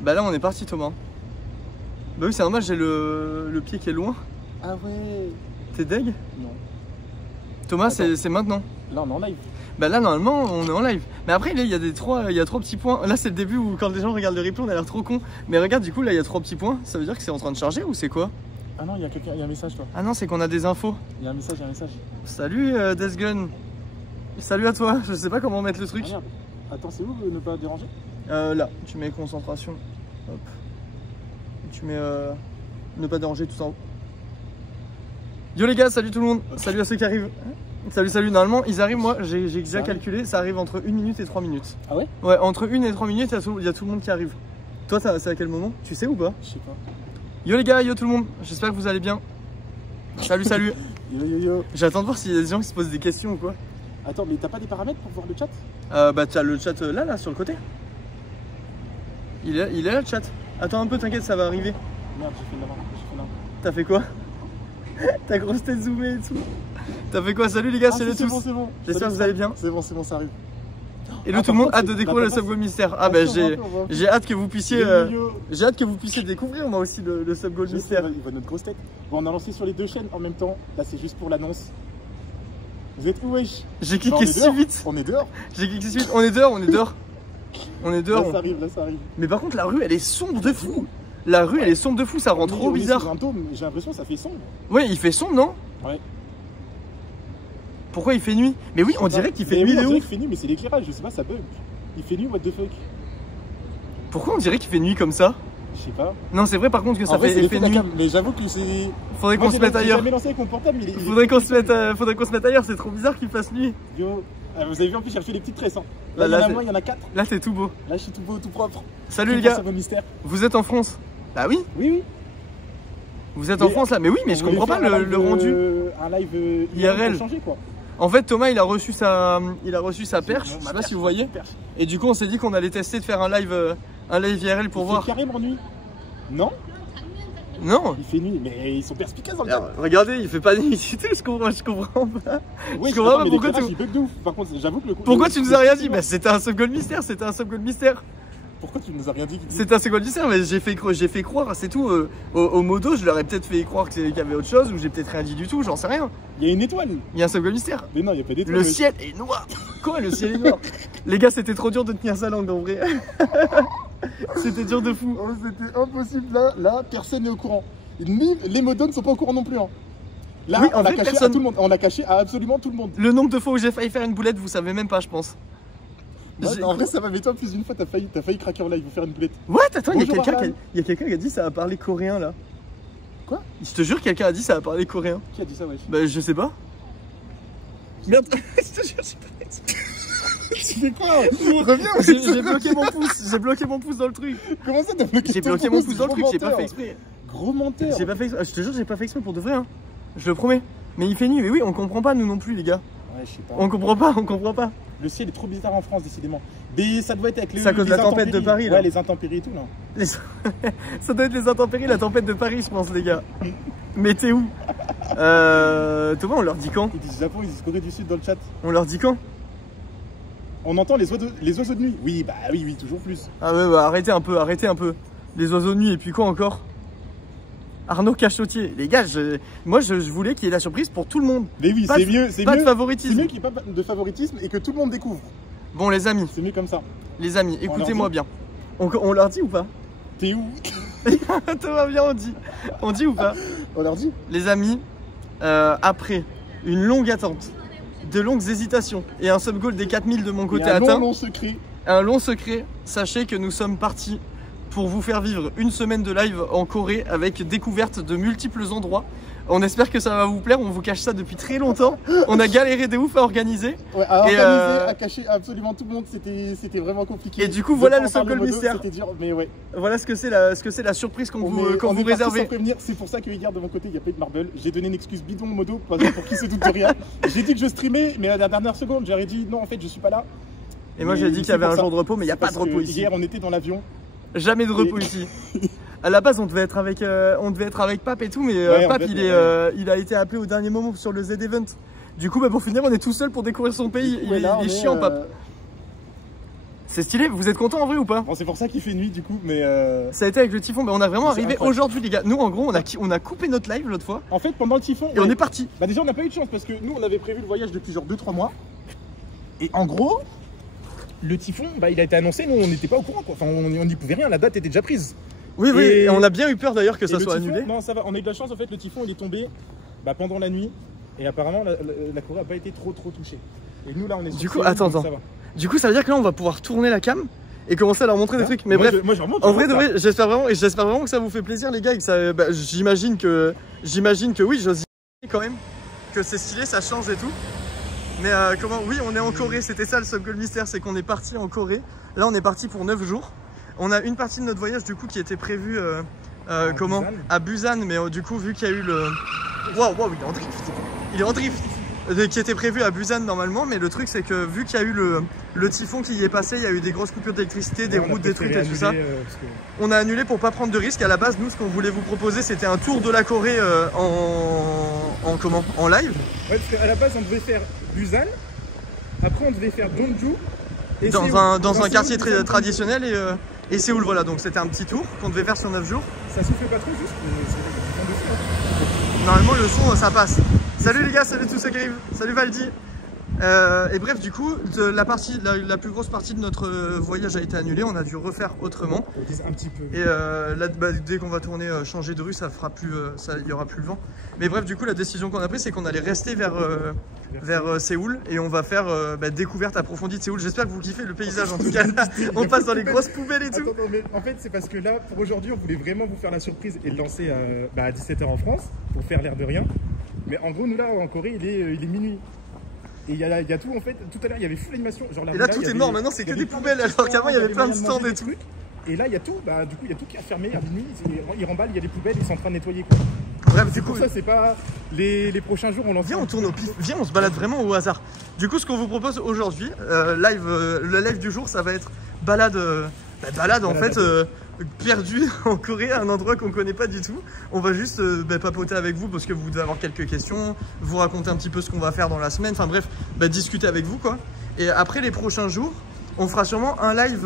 Bah là on est parti Thomas. Bah oui c'est normal, j'ai le pied qui est loin. Ah ouais. T'es deg? Non. Thomas c'est maintenant. Là on est en live. Bah là normalement on est en live. Mais après il y a trois petits points. Là c'est le début où quand les gens regardent le replay on a l'air trop con. Mais regarde du coup là il y a 3 petits points. Ça veut dire que c'est en train de charger ou c'est quoi? Ah non il y a quelqu'un, il y a un message toi. Ah non c'est qu'on a des infos. Il y a un message, il y a un message. Salut Deathgun. Salut à toi, je sais pas comment mettre le truc. Ah, attends c'est où ne pas déranger? Là, tu mets concentration. Hop. Tu mets ne pas déranger tout en haut. Yo les gars, salut tout le monde. Salut à ceux qui arrivent. Salut, normalement ils arrivent, moi j'ai déjà calculé, ça arrive entre 1 minute et 3 minutes. Ah ouais? Ouais, entre 1 et 3 minutes, il y a tout le monde qui arrive. Toi, c'est à quel moment? Tu sais ou pas? Je sais pas. Yo les gars, yo tout le monde, j'espère que vous allez bien. Salut. Yo. J'attends de voir s'il y a des gens qui se posent des questions ou quoi. Attends, mais t'as pas des paramètres pour voir le chat? Bah t'as le chat là, sur le côté. Il est là le chat. Attends un peu, t'inquiète, ça va arriver. Merde, j'ai fait là. T'as fait quoi? Ta grosse tête zoomée et tout. T'as fait quoi? Salut les gars, salut tous. C'est bon. J'espère que vous allez bien. C'est bon, ça arrive. Et tout le monde hâte de découvrir le Sub Goal Mystère. Ah bah j'ai hâte que vous puissiez découvrir moi aussi le Sub Goal Mystère. Il va notre grosse tête. Bon, on a lancé sur les 2 chaînes en même temps. Là c'est juste pour l'annonce. Vous êtes où wesh? J'ai cliqué si vite. On est dehors. J'ai cliqué si vite. On est dehors. Là ça arrive. Mais par contre la rue elle est sombre de fou. La rue elle est sombre de fou, ça rend trop bizarre. J'ai l'impression que ça fait sombre. Ouais, il fait sombre non? Ouais. Pourquoi il fait nuit? Mais oui, on dirait qu'il fait nuit de ouf. Il fait nuit, mais c'est l'éclairage, je sais pas, ça bug. Il fait nuit, what the fuck? Pourquoi on dirait qu'il fait nuit comme ça? Je sais pas. Non, c'est vrai par contre que ça fait effet nuit. Mais j'avoue que c'est. Faudrait qu'on se mette ailleurs. J'ai jamais lancé avec mon portable, mais faudrait qu'on se mette ailleurs, c'est trop bizarre qu'il fasse nuit. Yo, vous avez vu en plus, j'ai refait les petites tresses. Hein. Là, il y en a 4. Là, c'est tout beau. Là, je suis tout beau, tout propre. Salut les gars. Vous êtes en France? Bah oui. Oui. Vous êtes en France là? Mais oui, mais je comprends pas le rendu. Un live IRL. Changer, quoi. En fait, Thomas, il a reçu sa perche. Je sais pas si vous voyez. Et du coup, on s'est dit qu'on allait tester de faire un live IRL pour voir. Il fait carrément nuit. Non. Non. Il fait nuit, mais ils sont perspicaces dans le cadre. Regardez, il fait pas nuit. Je comprends pas. Oui, je comprends pas pourquoi tu. Il bug de ouf. Par contre, j'avoue que pourquoi tu nous as rien dit? Bah, c'était un Sub Goal Mystère. Pourquoi tu nous as rien dit? C'est un Sub Goal Mystère, mais j'ai fait croire, c'est tout. Au modo, je leur ai peut-être fait croire qu'il y avait autre chose, ou j'ai peut-être rien dit du tout, j'en sais rien. Il y a une étoile. Il y a un Sub Goal Mystère. Mais non, il y a pas d'étoile. Le ciel est noir. Quoi, le ciel est noir? Les gars, c'était trop dur de tenir sa langue en vrai. C'était dur de fou. Oh, c'était impossible. Là, personne n'est au courant. Ni les modos ne sont pas au courant non plus. Hein. Là, oui, on l'a caché à tout le monde. On l'a caché à absolument tout le monde. Le nombre de fois où j'ai failli faire une boulette, vous savez même pas, je pense. Ouais, en vrai, ça va, mais toi, plus d'une fois, t'as failli craquer en live, faire une boulette. What? Attends, il y a quelqu'un qui a dit ça a parlé coréen là. Quoi? Je te jure, quelqu'un a dit ça a parlé coréen. Qui a dit ça, wesh? Bah, je sais pas. Merde, je te jure, j'ai pas fait. Tu fais quoi? Reviens. J'ai bloqué mon pouce dans le truc. Comment ça, t'as bloqué? J'ai bloqué mon pouce dans le truc, j'ai pas fait exprès. Gros menteur. J'ai pas fait exprès. Je te jure, j'ai pas fait exprès pour de vrai. Hein. Je le promets. Mais il fait nuit. Mais oui, on comprend pas nous non plus, les gars. Ouais, je sais pas. On comprend pas. Le ciel est trop bizarre en France, décidément. Mais ça doit être avec ça cause la tempête de Paris, là. Ouais, les intempéries et tout, non? Ça doit être les intempéries, la tempête de Paris, je pense, les gars. Mais t'es où? Thomas, on leur dit quand? Ils disent Japon, ils disent Corée du Sud dans le chat. On leur dit quand? On entend les oiseaux de nuit. Oui, bah oui, toujours plus. Ah ouais, bah arrêtez un peu. Les oiseaux de nuit, et puis quoi encore? Arnaud Cachotier. Les gars, moi je voulais qu'il y ait la surprise pour tout le monde. Mais oui, c'est mieux. Pas de favoritisme. C'est mieux qu'il n'y ait pas de favoritisme et que tout le monde découvre. Bon les amis. C'est mieux comme ça. Les amis, écoutez-moi bien. On leur dit ou pas? T'es où? Thomas, bien, on dit. On dit ou pas? On leur dit. Les amis, après une longue attente, de longues hésitations et un sub goal des 4000 de mon côté atteint. Un long secret. Sachez que nous sommes partis pour vous faire vivre une semaine de live en Corée avec découverte de multiples endroits. On espère que ça va vous plaire, on vous cache ça depuis très longtemps. On a galéré de ouf à organiser. Ouais, à organiser, à cacher absolument tout le monde, c'était vraiment compliqué. Et du coup, voilà le Sub Goal Mystère. C'était dur, mais ouais. Voilà ce que c'est la surprise qu'on vous réserve. C'est pour ça que hier, de mon côté, il n'y a pas eu de marble. J'ai donné une excuse bidon au modo pour qui se doute de rien. J'ai dit que je streamais, mais à la dernière seconde, j'aurais dit non, en fait, je suis pas là. Et moi, j'ai dit qu'il y avait un jour de repos, mais il n'y a pas de repos ici. Hier, on était dans l'avion. Jamais de repos ici. À la base, on devait être avec Pape et tout, mais Pape, il a été appelé au dernier moment sur le Z-Event. Du coup, bah, pour finir, on est tout seul pour découvrir son pays. Il est chiant, Pape. C'est stylé, vous êtes content en vrai ou pas? Bon, c'est pour ça qu'il fait nuit du coup, mais ça a été avec le typhon, bah, on a vraiment arrivé aujourd'hui les gars. Nous en gros on a coupé notre live l'autre fois. En fait pendant le typhon, et on est parti. Bah déjà on n'a pas eu de chance parce que nous on avait prévu le voyage depuis genre 2-3 mois. Et en gros, le typhon, bah, il a été annoncé, nous on n'était pas au courant quoi. Enfin on n'y pouvait rien, la date était déjà prise. Oui, oui, et on a bien eu peur d'ailleurs que ça soit typhon, annulé. Non ça va, on a eu de la chance en fait, le typhon il est tombé pendant la nuit. Et apparemment la Corée n'a pas été trop touchée. Et nous là on est sur du coup, attends. Du coup ça veut dire que là on va pouvoir tourner la cam et commencer à leur montrer des trucs. Mais bref, moi, je remonte, en vrai de vrai, j'espère vraiment que ça vous fait plaisir les gars. Et que ça, bah, j'imagine que oui, j'ose quand même que c'est stylé, ça change et tout. Mais oui, on est en Corée, c'était ça le Subgoal mystère, c'est qu'on est parti en Corée. Là on est parti pour 9 jours. On a une partie de notre voyage du coup qui était prévue à Busan, mais du coup vu qu'il y a eu le... Waouh, il est en drift. Qui était prévu à Busan normalement, mais le truc c'est que vu qu'il y a eu le typhon qui y est passé, il y a eu des grosses coupures d'électricité, des routes détruites et tout ça. On a annulé pour pas prendre de risques. À la base, nous ce qu'on voulait vous proposer c'était un tour de la Corée en live. Ouais, parce qu'à la base on devait faire Busan, après on devait faire Dongju. Et dans un quartier très traditionnel et Séoul, voilà, donc c'était un petit tour qu'on devait faire sur 9 jours. Ça souffle pas trop juste Normalement le son ça passe. Salut les gars, salut tous ceux qui arrivent, salut Valdi. Et bref, du coup, la plus grosse partie de notre voyage a été annulée, on a dû refaire autrement. Un petit peu. Et là, dès qu'on va tourner, changer de rue, ça fera plus, il y aura plus le vent. Mais bref, du coup, la décision qu'on a prise, c'est qu'on allait rester vers Séoul et on va faire découverte approfondie de Séoul. J'espère que vous kiffez le paysage en tout cas. On passe dans les grosses poubelles et tout. Attends, mais en fait, c'est parce que là, pour aujourd'hui, on voulait vraiment vous faire la surprise et le lancer à 17 h en France pour faire l'air de rien. Mais en gros, nous là, en Corée, il est minuit. Et il y a tout en fait, tout à l'heure il y avait full animation. Genre, et là tout est mort, maintenant c'est que des poubelles alors qu'avant il y avait plein de stands et tout. Et là il y a tout, du coup il y a tout qui est fermé à minuit, ils remballent, il y a des poubelles, ils sont en train de nettoyer quoi. Bref, du coup ça c'est pas les prochains jours on lance. Viens on tourne au pif, viens on se balade vraiment au hasard. Du coup ce qu'on vous propose aujourd'hui, le live du jour ça va être balade en fait perdu en Corée, à un endroit qu'on connaît pas du tout. On va juste papoter avec vous parce que vous devez avoir quelques questions, vous raconter un petit peu ce qu'on va faire dans la semaine, enfin bref, discuter avec vous quoi. Et après les prochains jours, on fera sûrement un live,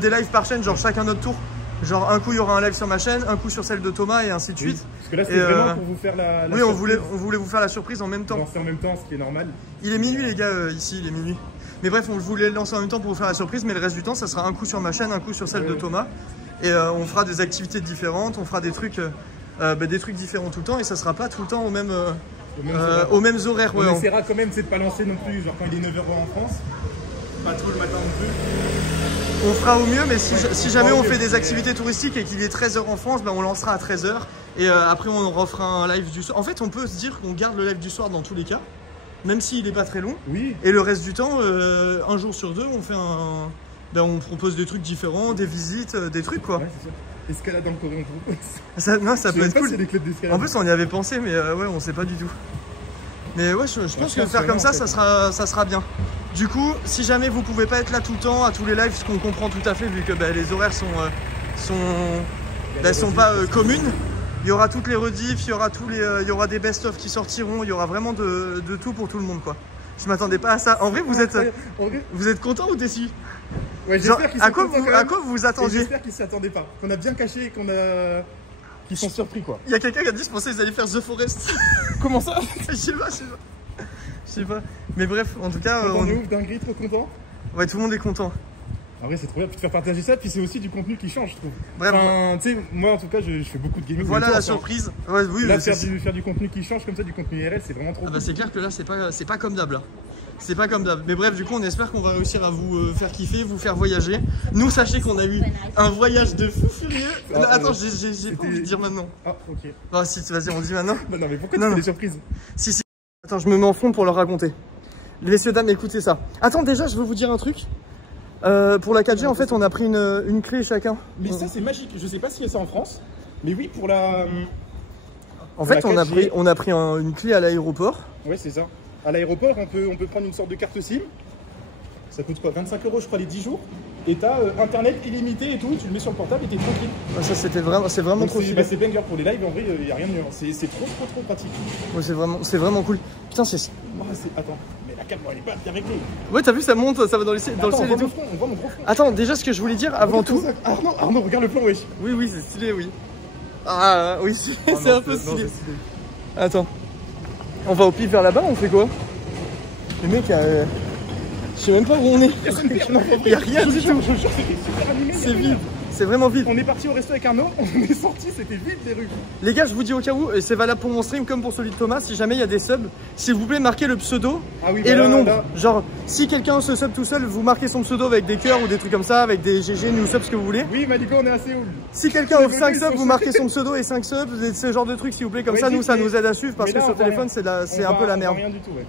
des lives par chaîne, genre chacun notre tour. Genre un coup il y aura un live sur ma chaîne, un coup sur celle de Thomas et ainsi de suite. Parce que là c'était vraiment pour vous faire la oui, on voulait vous faire la surprise en même temps. Lancer en même temps, ce qui est normal. Il est minuit les gars, ici il est minuit. Mais bref, on voulait le lancer en même temps pour vous faire la surprise, mais le reste du temps ça sera un coup sur ma chaîne, un coup sur celle de Thomas. Et on fera des activités différentes, on fera des trucs différents tout le temps et ça sera pas tout le temps aux mêmes horaires. On essaiera quand même de pas lancer non plus, genre quand il est 9 h en France, pas trop le matin non plus. On fera au mieux, mais si jamais on fait des activités touristiques et qu'il est 13 h en France, on lancera à 13 h et après on refera un live du soir. En fait on peut se dire qu'on garde le live du soir dans tous les cas, même s'il n'est pas très long. Oui. Et le reste du temps, un jour sur deux, on fait on propose des trucs différents, des visites, des trucs quoi. Ouais, c'est ça. Escalade en Corée, on propose. Ça peut être cool. En plus, on y avait pensé, mais ouais, on sait pas du tout. Mais ouais, je pense que faire comme ça, ça sera bien. Du coup, si jamais vous pouvez pas être là tout le temps, à tous les lives, ce qu'on comprend tout à fait, vu que les horaires sont pas communes, il y aura toutes les rediffs, il y aura des best-of qui sortiront, il y aura vraiment de tout pour tout le monde quoi. Je m'attendais pas à ça. En vrai, vous êtes content ou déçu? Ouais, genre, à quoi vous vous attendiez? J'espère qu'ils s'y attendaient pas, qu'on a bien caché et qu'ils sont surpris quoi. Il y a quelqu'un qui a dit je pensais qu'ils allaient faire The Forest. Comment ça? Je sais pas. Mais bref, en tout cas, on est ouf, dinguerie, trop content. Ouais, tout le monde est content. En vrai, c'est trop bien de faire partager ça, puis c'est aussi du contenu qui change, je trouve. Bref, tu sais, moi en tout cas, je fais beaucoup de gaming. Voilà la surprise. Ouais, oui, là, faire du contenu qui change comme ça, du contenu IRL, c'est vraiment trop cool. C'est clair que là, c'est pas comme d'hab là. C'est pas comme d'hab. Mais bref, du coup, on espère qu'on va réussir à vous faire kiffer, vous faire voyager. Nous, sachez qu'on a eu un voyage de fou furieux. Attends, j'ai pas envie de dire maintenant. Ah, ok. Non, si, vas-y, on dit maintenant. Non, mais pourquoi tu fais des surprises? Si. Attends, je me mets en fond pour leur raconter. Messieurs, dames, écoutez ça. Attends, déjà, je veux vous dire un truc. Pour la 4G, en fait, on a pris une clé chacun. Mais ça, c'est magique. Je sais pas s'il y a ça en France. Mais oui, pour la. En fait, on a pris une clé à l'aéroport. Ouais, c'est ça. À l'aéroport, on peut prendre une sorte de carte SIM. Ça coûte quoi? 25 € je crois les 10 jours. Et t'as internet illimité et tout, tu le mets sur le portable et t'es tranquille. Ah, ça c'est vraiment trop stylé. C'est banger pour les lives, en vrai il n'y a rien de mieux. C'est trop pratique. Ouais, c'est vraiment cool. Putain c'est... Attends, mais la caméra elle est pas bien réglée. Ouais t'as vu ça monte, ça va dans le ciel et tout. On voit mon gros front. Attends, déjà ce que je voulais dire avant tout... Arnaud, regarde le plan, wesh. Oui c'est stylé, oui. Ah oui c'est un peu stylé. Attends. On va au pif vers là-bas, on fait quoi? Le mec je sais même pas où on est. Il y a rien du tout. C'est vide. C'est vraiment vide. On est parti au resto avec Arnaud, on est sorti, c'était vide des rues. Les gars, je vous dis au cas où, et c'est valable pour mon stream comme pour celui de Thomas, si jamais il y a des subs, s'il vous plaît, marquez le pseudo et le nombre. Là. Genre, si quelqu'un se sub tout seul, vous marquez son pseudo avec des cœurs ou des trucs comme ça, avec des GG, new subs, ce que vous voulez. Oui, Maligo, on est à Séoul. Si quelqu'un offre 5 subs, vous marquez son pseudo et 5 subs, ce genre de trucs, s'il vous plaît, comme ça, nous, ça nous aide à suivre parce que sur téléphone, c'est un peu la merde. Rien du tout, ouais.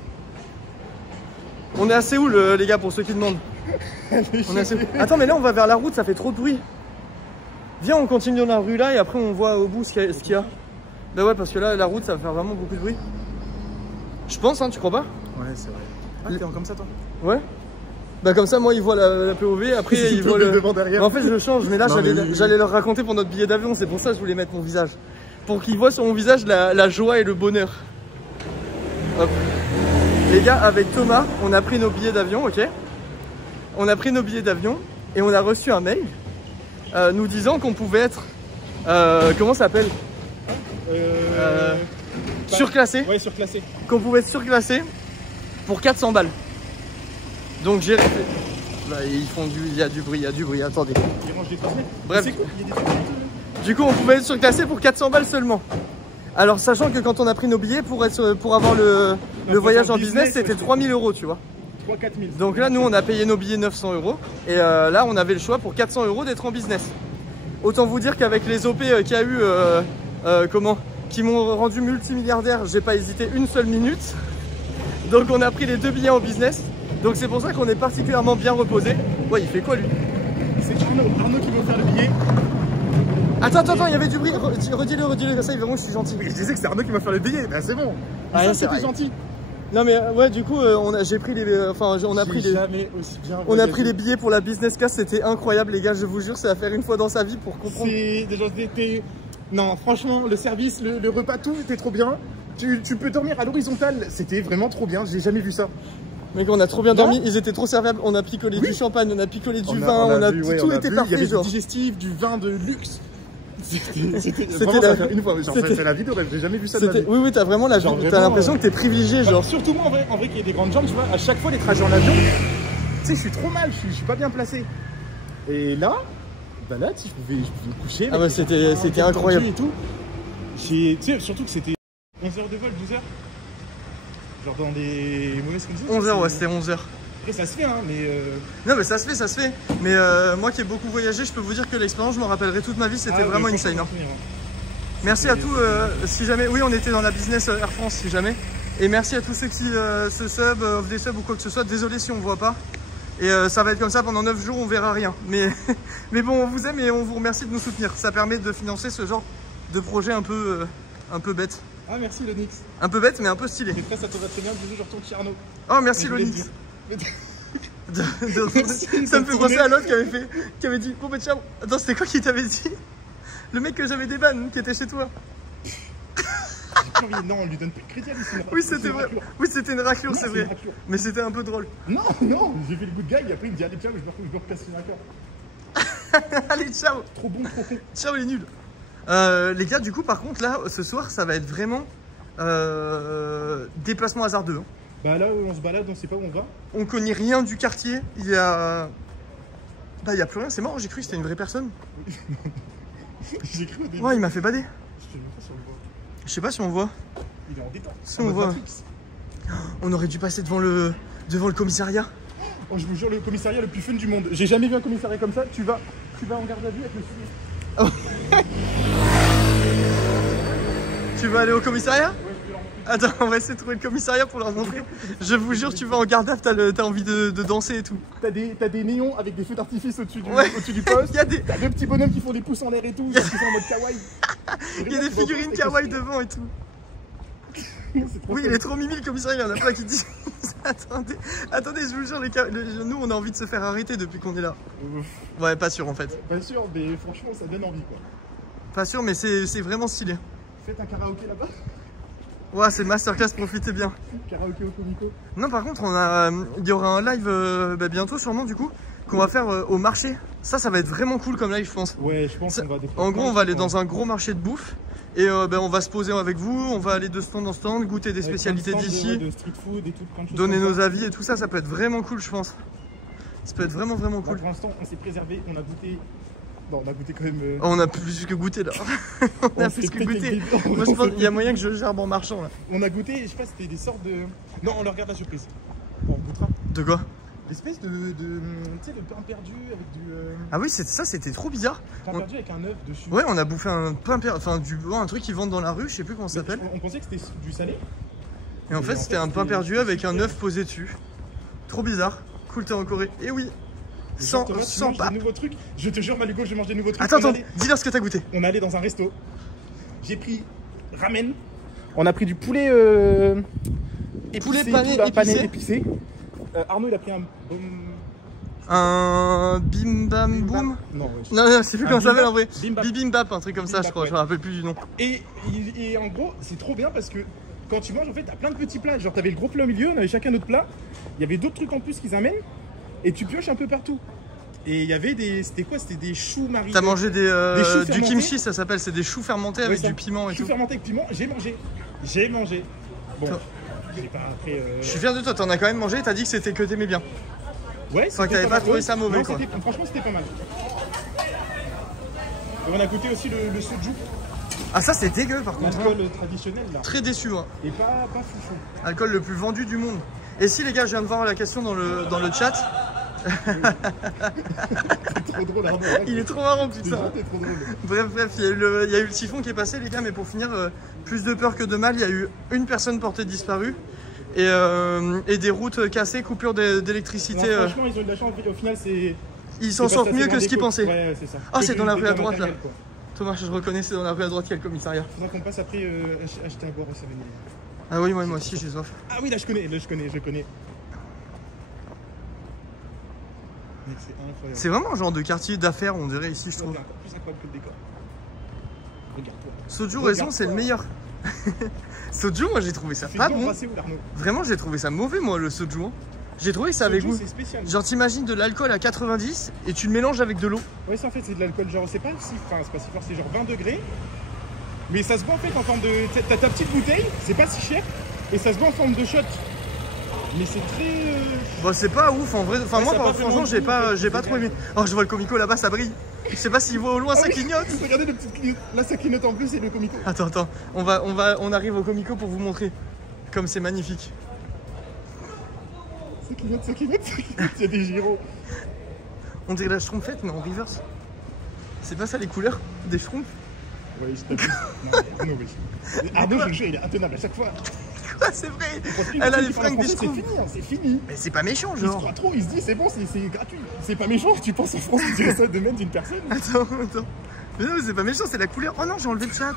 On est à Séoul, les gars, pour ceux qui demandent. On est à Séoul. Attends, mais là, on va vers la route, ça fait trop de bruit. Viens, on continue dans la rue là et après on voit au bout ce qu'il y a. Bah ouais, parce que là, la route, ça va faire vraiment beaucoup de bruit. Je pense, hein, tu crois pas? Ouais, c'est vrai. Ah, t'es comme ça, toi? Ouais. Bah comme ça, moi, ils voient la POV, après ils voient le... devant derrière. En fait, je change, mais là, j'allais leur raconter pour notre billet d'avion, c'est pour ça que je voulais mettre mon visage. Pour qu'ils voient sur mon visage la joie et le bonheur. Hop. Les gars, avec Thomas, on a pris nos billets d'avion, ok? On a pris nos billets d'avion et on a reçu un mail nous disant qu'on pouvait être... comment ça s'appelle? Surclassé. Ouais, surclassé. Qu'on pouvait être surclassé pour 400 balles. Donc j'ai... Là, ils font du... Il y a du bruit, attendez. Ils rangent des transmettes. Bref. Du coup, on pouvait être surclassé pour 400 balles seulement. Alors, sachant que quand on a pris nos billets pour avoir le voyage en business, c'était 3000 €, tu vois. 3-4 000. Donc là, nous, on a payé nos billets 900 €. Et là, on avait le choix pour 400 € d'être en business. Autant vous dire qu'avec les OP qu'il y a eu, qui m'ont rendu multimilliardaire, j'ai pas hésité une seule minute. Donc on a pris les 2 billets en business. Donc c'est pour ça qu'on est particulièrement bien reposé. Ouais, il fait quoi lui? C'est Arnaud qui va faire le billet. Attends, il y avait du bruit. Redis-le, comme ça, ils verront que je suis gentil. Mais je disais que c'est Arnaud qui va faire le billet. Ben c'est bon. Ah, c'était gentil. Non mais ouais, du coup j'ai pris les on a pris les billets pour la business class, c'était incroyable les gars, je vous jure, c'est à faire une fois dans sa vie pour comprendre. C'est déjà non, franchement, le service, le repas, tout était trop bien. Tu peux dormir à l'horizontale, c'était vraiment trop bien, j'ai jamais vu ça. Mec, on a trop bien dormi, ils étaient trop serviables, on a picolé du champagne, on a picolé du vin, tout était parfait. Il y avait genre du digestif, du vin de luxe. C'était vraiment une fois, genre fait la vidéo, j'ai jamais vu ça de ma vie. Oui, t'as vraiment t'as l'impression que t'es privilégié, genre. Surtout moi, en vrai, qu'il y ait des grandes jambes, tu vois, à chaque fois les trajets en avion, tu sais, je suis trop mal, je suis pas bien placé. Et là, bah là, je pouvais me coucher. Ah ouais, c'était incroyable. Et tout. Tu sais, surtout que c'était 11 h de vol, 12 h. Genre dans des mauvaises conditions. 11 h, ouais, c'était 11 h. Après, ça se fait, hein, mais. Non, mais ça se fait. Mais moi qui ai beaucoup voyagé, je peux vous dire que l'expérience, je m'en rappellerai toute ma vie, c'était vraiment insane. Hein. Merci à tous, si jamais. Oui, on était dans la business Air France, si jamais. Et merci à tous ceux qui se sub, offrent des subs ou quoi que ce soit. Désolé si on voit pas. Et ça va être comme ça pendant 9 jours, on verra rien. Mais bon, on vous aime et on vous remercie de nous soutenir. Ça permet de financer ce genre de projet un peu bête. Ah, merci Lonix. Un peu bête, mais un peu stylé. Et ça te va très bien, bisous, je retourne chez Arnaud. Oh, merci Lonix. Ça me fait penser à l'autre qui avait dit bon bah ciao. Attends, c'était quoi qui t'avait dit? Le mec que j'avais débanné, qui était chez toi. Non, on lui donne plus de crédit. Oui, c'était vrai. Oui, c'était une raclure, c'est vrai. Mais c'était un peu drôle. Non, j'ai fait le good guy et après il me dit allez ciao, je me replace une raclure. Allez ciao. Trop bon, trop con. Ciao les nuls. Les gars, du coup, par contre, là, ce soir, ça va être vraiment déplacement hasardeux. Hein. Bah là, on se balade, on sait pas où on va. On connaît rien du quartier. Il y a... Bah, il y a plus rien. C'est marrant, j'ai cru que c'était une vraie personne. J'ai cru au début. Ouais, il m'a fait bader. Je sais même pas si on le voit. Je sais pas si on voit. Il est en détente. Si on voit. On aurait dû passer devant le commissariat. Oh, je vous jure, le commissariat le plus fun du monde. J'ai jamais vu un commissariat comme ça. Tu vas en garde à vue avec le suivi. Tu vas aller au commissariat? Ouais, je vais leur montrer. Attends, on va essayer de trouver le commissariat pour leur montrer. Je vous jure, tu vas en garde à vue, t'as envie de danser et tout. T'as des néons avec des feux d'artifice au-dessus du poste. T'as deux petits bonhommes qui font des pouces en l'air et tout, qui sont en mode kawaii. Il y a des figurines kawaii devant et tout. Oui, il est trop mimi le commissariat, il y en a plein qui disent. Attendez, je vous jure, nous on a envie de se faire arrêter depuis qu'on est là. Ouais, pas sûr en fait. Pas sûr, mais franchement ça donne envie quoi. Pas sûr, mais c'est vraiment stylé. Faites un karaoké là-bas. Ouais, c'est masterclass, profitez bien. Karaoké au Comico. Non, par contre, il y aura un live bientôt, sûrement, du coup, qu'on va faire au marché. Ça va être vraiment cool comme live, je pense. Ouais, je pense qu'on va découvrir. En gros, on va aller dans un gros marché de bouffe et on va se poser avec vous. On va aller de stand en stand, goûter des spécialités d'ici, de street food et tout, plein de choses donner nos avis et tout ça. Ça peut être vraiment cool, je pense. Ça peut être vraiment cool. Pour l'instant, on s'est préservé, on a goûté. Non, on a goûté quand même. On a plus que goûté là. On a plus que goûté. Moi, je pense qu'il y a moyen que je gerbe en marchant là. On a goûté, je sais pas, c'était des sortes de. Non, on leur regarde la surprise. Bon, on goûtera. De quoi? L'espèce de. Tu sais, le pain perdu avec du. Ah oui, ça c'était trop bizarre. Pain perdu avec un œuf dessus. Ouais, on a bouffé un pain perdu, enfin un truc qu'ils vendent dans la rue, je sais plus comment ça s'appelle. On pensait que c'était du salé. Et en fait, c'était un pain perdu avec un œuf posé dessus. Trop bizarre. Cool, t'es en Corée. Et oui. Sans pape. Je te jure, Malugo, je mange des nouveaux trucs. Attends, dis-leur ce que t'as goûté. On est allé dans un resto. J'ai pris ramen. On a pris du poulet épicé, pané épicé. Arnaud, il a pris un bim bam boum. Non, c'est plus comment ça s'appelle en vrai. Bibimbap, un truc comme ça, je crois. Je me rappelle plus du nom. Et en gros, c'est trop bien parce que quand tu manges, en fait, t'as plein de petits plats. Genre, t'avais le gros plat au milieu, on avait chacun notre plat. Il y avait d'autres trucs en plus qu'ils amènent. Et tu pioches un peu partout. Et il y avait des. C'était quoi? C'était des choux marinés. T'as mangé du kimchi, ça s'appelle. C'est des choux fermentés avec du piment et tout. Choux fermentés avec piment, j'ai mangé. Bon, j'ai pas après. Je suis fier de toi, t'en as quand même mangé, t'as dit que c'était que t'aimais bien. Ouais, enfin, que t'avais pas trouvé ça mauvais, quoi. Franchement, c'était pas mal. Et on a goûté aussi le soju. Ah, ça c'est dégueu par contre. L'alcool traditionnel là. Très déçu, hein. Et pas foufou. Alcool le plus vendu du monde. Et si les gars, je viens de voir la question dans le chat. C'est trop drôle, Arnaud. Il est trop marrant, putain. C'est trop drôle. Bref, il y a eu le typhon qui est passé, les gars, mais pour finir, plus de peur que de mal, il y a eu une personne portée disparue et des routes cassées, coupure d'électricité. Franchement, ils ont eu de la chance, au final, c'est. Ils s'en sortent mieux que ce qu'ils pensaient. Ouais, c'est ça. Ah, c'est dans la rue à droite là. Thomas, je reconnais, c'est dans la rue à droite qu'il y a le commissariat. Faudra qu'on passe après acheter à boire au 7-Eleven. Ah oui, moi aussi j'ai soif. Ah oui, là je connais. C'est vraiment un genre de quartier d'affaires, on dirait ici, je trouve. Encore plus incroyable que le décor. Regarde-toi. Soju raison, c'est le meilleur. Soju, moi j'ai trouvé ça pas bon. Vraiment, j'ai trouvé ça mauvais, moi, le soju. J'ai trouvé que ça avait goût. Genre, t'imagines de l'alcool à 90 et tu le mélanges avec de l'eau. Ouais, ça en fait, c'est de l'alcool, genre, c'est pas si fort, c'est genre 20 degrés. Mais ça se boit en fait en forme de. T'as ta petite bouteille, c'est pas si cher, et ça se boit en forme de shot. Mais c'est très. Bah, c'est pas ouf en vrai. Enfin, ouais, moi, franchement, j'ai pas trop aimé. Oh, je vois le Comico là-bas, ça brille. Je sais pas s'il voit au loin, ça clignote. Regardez le petit clignote. Là, ça clignote en plus, c'est le Comico. Attends, on arrive au Comico pour vous montrer. Comme c'est magnifique. Ça clignote, il y a des gyros. On dirait la schtroumpfette, mais en reverse. C'est pas ça les couleurs des schtroumpfs? Ouais, je t'abuse. Non, Arnaud, oui. Arnaud, je le jure, il est intenable à chaque fois. Quoi, c'est vrai? Elle a les fringues des schtroumpfs. C'est fini. Mais c'est pas méchant, genre. Il se croit trop, il se dit c'est bon, c'est gratuit. C'est pas méchant, tu penses en France, tu dirais ça de même d'une personne. Attends. Mais non, mais c'est pas méchant, c'est la couleur. Oh non, j'ai enlevé le chat.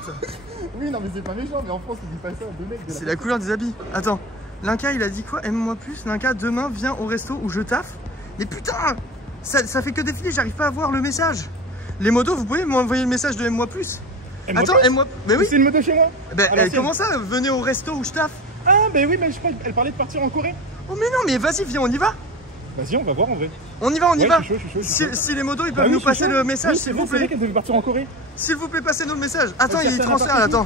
Oui, non, mais c'est pas méchant, mais en France, il dit pas ça de mec. C'est la couleur des habits. Attends. Linka, il a dit quoi? Aime-moi plus. Linka, demain, viens au resto où je taffe. Mais putain, ça fait que défiler, j'arrive pas à voir le message. Les modos, vous pouvez m'envoyer le message de aime-moi plus. Attends, aime-moi. Mais oui. C'est une moto chez moi. Ben, comment ça? Venez au resto où je taffe. Ah, ben oui, mais je crois qu'elle parlait de partir en Corée. Oh, mais non, mais vas-y, viens, on y va. Vas-y, on va voir en vrai. On y va. Je suis chaud. Si les modos, ils peuvent nous passer le message, s'il vous plaît. C'est vrai qu'elle devait partir en Corée. S'il vous plaît, passez-nous le message. Attends, il transfère, attends.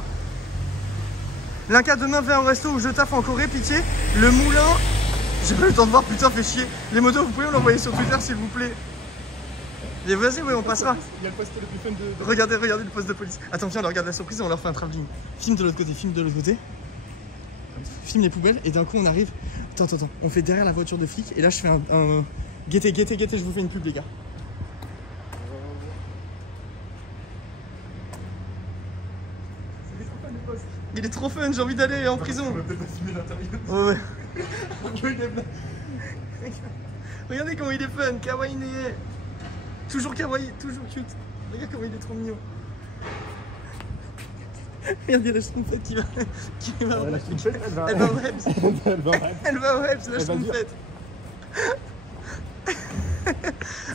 Linka, demain, viens au resto où je taffe en Corée, pitié. Le moulin. J'ai pas eu le temps de voir, putain, fait chier. Les motos, vous pouvez me l'envoyer sur Twitter, s'il vous plaît. Et vas-y, ouais, on passera. Il y a le poste le plus fun de. Regardez le poste de police. Attends, viens, on regarde la surprise et on leur fait un travelling. Filme de l'autre côté. Filme les poubelles et d'un coup, on arrive. Attends. On fait derrière la voiture de flic et là, je fais un. Guettez, je vous fais une pub, les gars. Il est trop fun, j'ai envie d'aller en prison. On va peut-être pas filmer l'intérieur. Ouais. Regardez comment il est fun, kawaii né. Toujours kawaii, toujours cute. Regarde comment il est trop mignon. Regarde, il y a la Schtroumpfette qui va. La Schtroumpfette, elle va au Hebs. Elle va au Hebs, la Elle va dire. Schtroumpfette.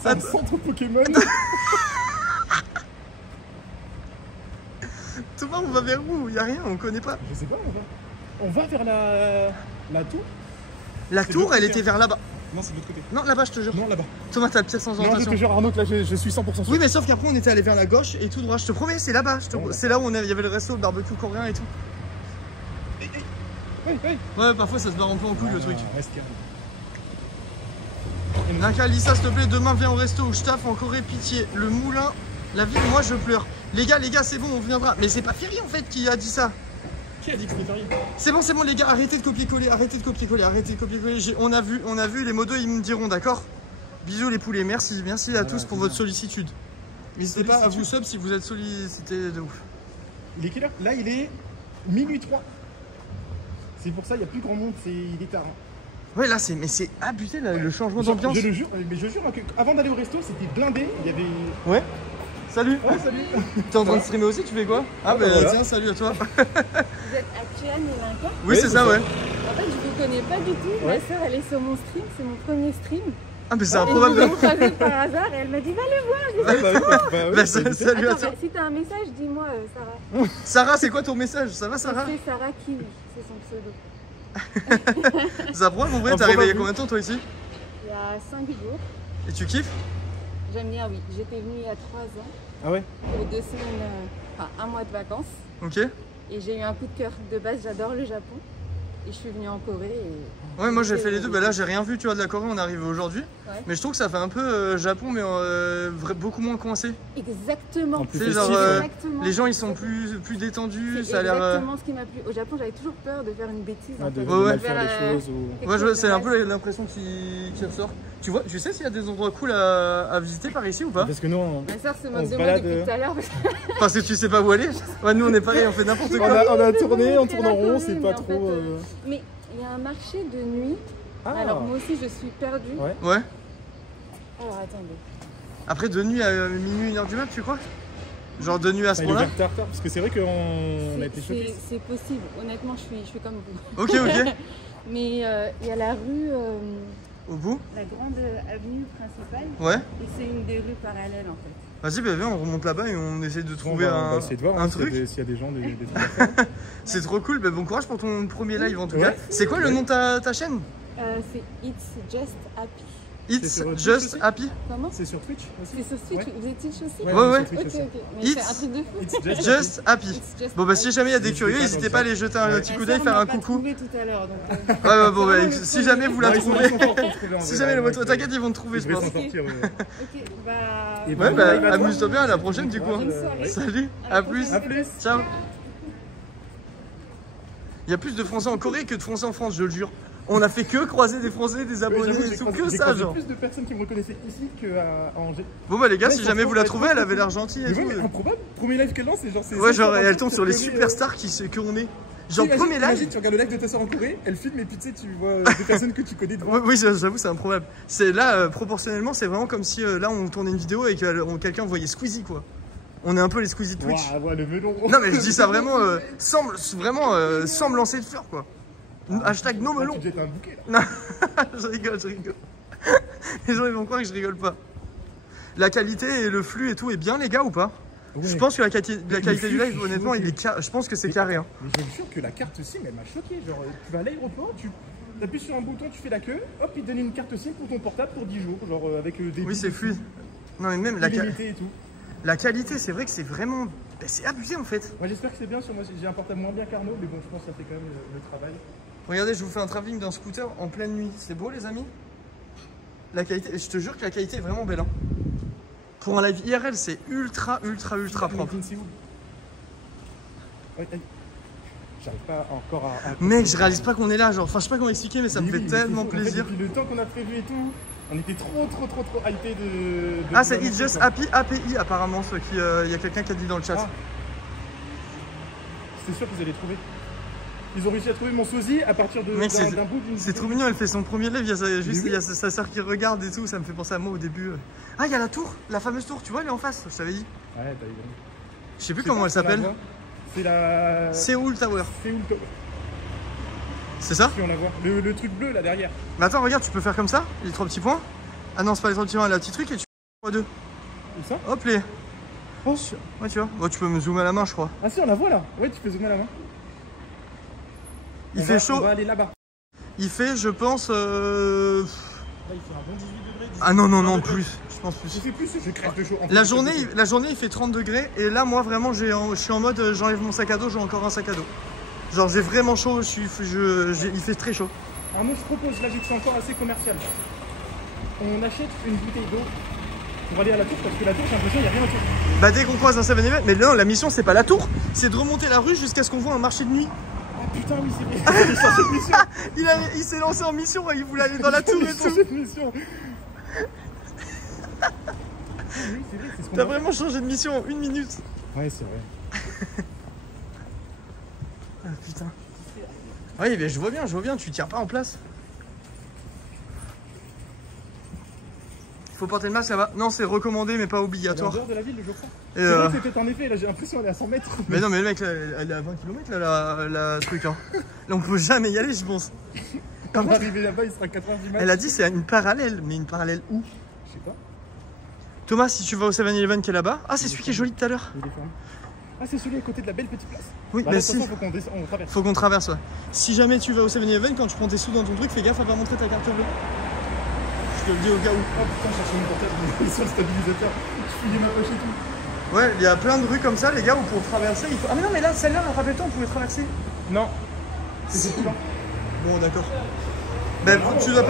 C'est un centre Pokémon. Thomas, on va vers où? Il y a rien, on connaît pas. Je sais pas, on va vers la tour. La tour, elle était vers là-bas. Non, c'est de l'autre côté. Non, là-bas, je te jure. Non, là-bas. Thomas, t'as le pièce sans Non, je orientation. te jure, Arnaud, là, je suis 100% sûr. Oui, mais sauf qu'après, on était allé vers la gauche et tout droit. Je te promets, c'est là-bas. C'est là où il y avait le resto, le barbecue coréen et tout. Oui. Ouais, parfois, ça se barre un peu en couille le truc. Reste calme. Naka, Lisa, s'il te plaît, demain, viens au resto où je taffe en Corée, pitié. Le moulin, la ville, moi, je pleure. Les gars, c'est bon, on viendra. Mais c'est pas Ferry, en fait, qui a dit ça. Qui a dit que c'était Ferry? C'est bon, les gars, arrêtez de copier-coller. On a vu, les modos, ils me diront, d'accord? Bisous, les poulets. Merci à tous pour votre sollicitude. N'hésitez pas à vous sub si vous êtes sollicités de ouf. Il est quelle heure? Là, il est minuit 3. C'est pour ça, il n'y a plus grand monde, il est tard. Ouais, là, c'est abusé, là, le changement d'ambiance. Je le jure, mais je jure qu'avant d'aller au resto, c'était blindé. Il y avait. Ouais. Salut. Ouais, salut. T'es en train de streamer aussi, tu fais quoi? Ah, bah voilà. Tiens, salut à toi. Vous êtes Actuan et Lincoln? Oui, c'est ça, ouais. En fait, je vous connais pas du tout. Ouais. Ma soeur, elle est sur mon stream, c'est mon premier stream. Ah, mais c'est Et improbable. je l'ai croisée par hasard et elle m'a dit va le voir. Bah, salut à Attends, toi. si t'as un message, dis-moi, Sarah. Sarah, c'est quoi ton message? Ça va, Sarah? C'est Sarah Kiwi, c'est son pseudo. Ça prouve, en vrai, t'es arrivé il y a combien de temps, toi, ici? Il y a 5 jours. Et tu kiffes? J'aime bien, oui. J'étais venue il y a 3 ans Ah ouais? pour 2 semaines, enfin un mois de vacances. Ok. Et j'ai eu un coup de cœur. De base, j'adore le Japon. Et je suis venue en Corée. Et... Ouais, moi j'ai fait les deux. Bah là, j'ai rien vu, tu vois, de la Corée, on est arrivé aujourd'hui. Ouais. Mais je trouve que ça fait un peu Japon, mais beaucoup moins coincé. Exactement. En plus Tu sais, genre, Exactement. les gens ils sont plus détendus, C'est ça a l'air. exactement ce qui m'a plu. Au Japon, j'avais toujours peur de faire une bêtise. En fait. De Ouais, mal ouais. faire les choses ou. Ouais, c'est un peu l'impression qui ressort. Tu sais s'il y a des endroits cool à visiter par ici ou pas? Parce que nous, Ma soeur se On moque se de moi balade, depuis tout à l'heure. Parce que tu sais pas où aller? Ouais, nous on est pareil, on fait n'importe on quoi. a tourné, on c'est tourne la en rond, Corée, c'est mais pas en trop. fait, Mais il y a un marché de nuit. Ah. Alors moi aussi, je suis perdue. Ouais. Ouais. Alors attendez. Après de nuit à minuit, 1h du mat, tu crois? Genre de nuit à ce Il est point-là? ouvert tard, parce que c'est vrai qu'on a été choqués. C'est possible. Honnêtement, je suis comme vous. Ok. Mais il y a la rue, Au bout? la grande avenue principale. Ouais. Et c'est une des rues parallèles en fait. Vas-y, bah viens, on remonte là-bas et on essaie de trouver On va un essayer de voir un s'il y a truc. s'il y a des gens, des trucs à faire. C'est trop cool, bah, bon courage pour ton premier live en tout Ouais. cas. C'est quoi le nom de ta chaîne? C'est It's Just Happy. It's sur Twitch Just aussi Happy. Comment? C'est sur Twitch aussi? C'est sur Twitch. Ouais. Vous êtes Twitch aussi? Ouais, on est ouais. sur Twitch Ok, aussi. ok. Mais It's c'est un truc de fou. It's Just Happy. It's just Bon bah si happy. jamais il y a des Je curieux, dis pas n'hésitez comme pas à ça. aller jeter un Ouais. petit Ma coup d'œil, sœur faire m'a un pas coucou. trouvé tout à l'heure, donc, Ouais, bon, ça va, bah, me si trouver. jamais vous la Ouais, ils sont trouvez, forts pour trouver en si vrai, jamais ouais, toi t'inquiète, ils vont te trouver, je Ils devraient pense. s'en sortir. Ok, bah. Et Ouais, bon live bah à toi. amuse-toi bien, à la prochaine du coup. Bonne soirée. Salut, À à la plus. prochaine. À plus. Ciao. Il y a plus de Français en Corée que de Français en France, je le jure. On a fait que croiser des Français, des abonnés, J'avoue, et tout, que j'ai ça, croisé genre. plus de personnes qui me reconnaissaient ici qu'à Angers. Bon bah les gars, Ouais, si jamais vous la franchement, trouvez, elle avait l'air gentille et Mais ouais, tout. mais improbable. Premier live qu'elle lance, c'est genre. Ouais, genre elle tombe sur les superstars qu'on est. Genre premier Imagine, live. tu regardes le live de ta soeur en Corée, elle filme et puis tu sais, tu vois des personnes que tu connais devant. Oui, j'avoue, c'est improbable. C'est là, proportionnellement, c'est vraiment comme si là on tournait une vidéo et que quelqu'un voyait Squeezie quoi. On est un peu les Squeezie de Twitch. Waouh, le melon. Non mais je dis ça vraiment, sans me lancer de fleurs quoi. Hashtag non melon. Tu te jettes un bouquet là. Non, je rigole. Les gens ils vont croire que je rigole pas. La qualité et le flux et tout est bien les gars ou pas? Ouais. Je pense que la qualité du live, flux, honnêtement, je pense que c'est carré. Hein. Mais je me jure que la carte SIM, elle m'a choqué. Genre, tu vas à l'aéroport, tu appuies sur un bouton, tu fais la queue, hop, il te donne une carte SIM pour ton portable pour 10 jours. Genre, avec des. Oui, c'est fluide. Non, mais même illimité et tout. la qualité, c'est vrai que c'est vraiment. C'est abusé en fait. Moi, j'espère que c'est bien sur moi. J'ai un portable moins bien qu'Arnaud, mais bon, je pense que ça fait quand même le travail. Regardez, je vous fais un travelling d'un scooter en pleine nuit. C'est beau, les amis? La qualité, je te jure que la qualité est vraiment belle. Hein. Pour un live IRL, c'est ultra propre. Ouais, j'arrive pas encore à. Mec, je réalise pas qu'on est là. Genre, enfin, je sais pas comment expliquer, mais ça me fait tellement En fait, plaisir. depuis le temps qu'on a prévu et tout, on était trop hypés de. Ah, c'est It's Just Happy API apparemment, ce qui. Il y a quelqu'un qui a dit dans le chat. Ah. C'est sûr qu'ils allaient trouver. Ils ont réussi à trouver mon sosie à partir d'un bout d'une. C'est trop mignon, elle fait son premier live, il Oui. y a sa soeur qui regarde et tout, ça me fait penser à moi au début. Ah, il y a la tour, la fameuse tour, tu vois, elle est en face, je t'avais dit. Ouais, t'as eu. Je sais plus comment elle s'appelle. C'est la... Seoul Tower. Seoul Tower. C'est ça? Si on la voit. Le truc bleu là derrière. Mais attends, regarde, tu peux faire comme ça, les 3 petits points. Ah non, c'est pas les 3 petits points, la petite truc et tu fais 3-2. Et ça? Hop les. Oh. Ouais, tu vois. Bon, tu peux me zoomer à la main, je crois. Ah si, on la voit là. Ouais, tu peux zoomer à la main. Il fait chaud. On va aller là-bas. Il fait, je pense. Là, il fait un bon 18 degrés. 18 Ah non, non, non, degrés. plus. Je pense plus. Je sais plus, je crève de chaud. La journée, il fait 30 degrés. Et là, moi, vraiment, je suis en mode j'enlève mon sac à dos, j'ai encore un sac à dos. Genre, j'ai vraiment chaud, il fait très chaud. Alors, moi, je propose, là, j'ai encore assez commercial. On achète une bouteille d'eau pour aller à la tour parce que la tour, j'ai l'impression qu'il n'y a rien autour. Bah, dès qu'on croise un 7-Eleven, mais non, la mission, c'est pas la tour, c'est de remonter la rue jusqu'à ce qu'on voit un marché de nuit. Ah putain, oui, c'est vrai. Il est sur cette mission. Il s'est lancé en mission et il voulait aller dans la tour et tout. Cette mission. Oui, c'est vrai, c'est ce qu'on T'as a. vraiment changé de mission en 1 minute. Ouais, c'est vrai. Ah putain. Oui, mais je vois bien, tu tiens pas en place. Faut porter le masque là-bas. Non, c'est recommandé mais pas obligatoire. En dehors de la ville, le jour ça. Et C'est vrai que c'était en effet, là j'ai l'impression qu'elle est à 100 mètres. Mais non, mais le mec, là, elle est à 20 km là, la truc. Hein. Là, on peut jamais y aller, je pense. Quand on va arriver là-bas, il sera 90 mètres. Elle a dit c'est une parallèle, mais une parallèle où? Je sais pas. Thomas, si tu vas au 7-Eleven qui est là-bas. Ah, c'est celui qui est joli tout à l'heure. Il est fermé. Ah, c'est celui à côté de la belle petite place. Oui, bah, mais là, si. faut qu'on traverse. Faut qu'on traverse, ouais. Si jamais tu vas au 7-Eleven, quand tu prends tes sous dans ton truc, fais gaffe à pas montrer ta carte bleue. Je te le dis au cas où. Oh putain, je cherche mon portable sur le stabilisateur. Je filais ma poche et tout. Ouais, il y a plein de rues comme ça, les gars, où pour traverser, il faut. Ah, mais non, mais là, celle-là, rappelle-toi, on pouvait traverser. Non. C'est tout là. Bon, d'accord. Ben, tu dois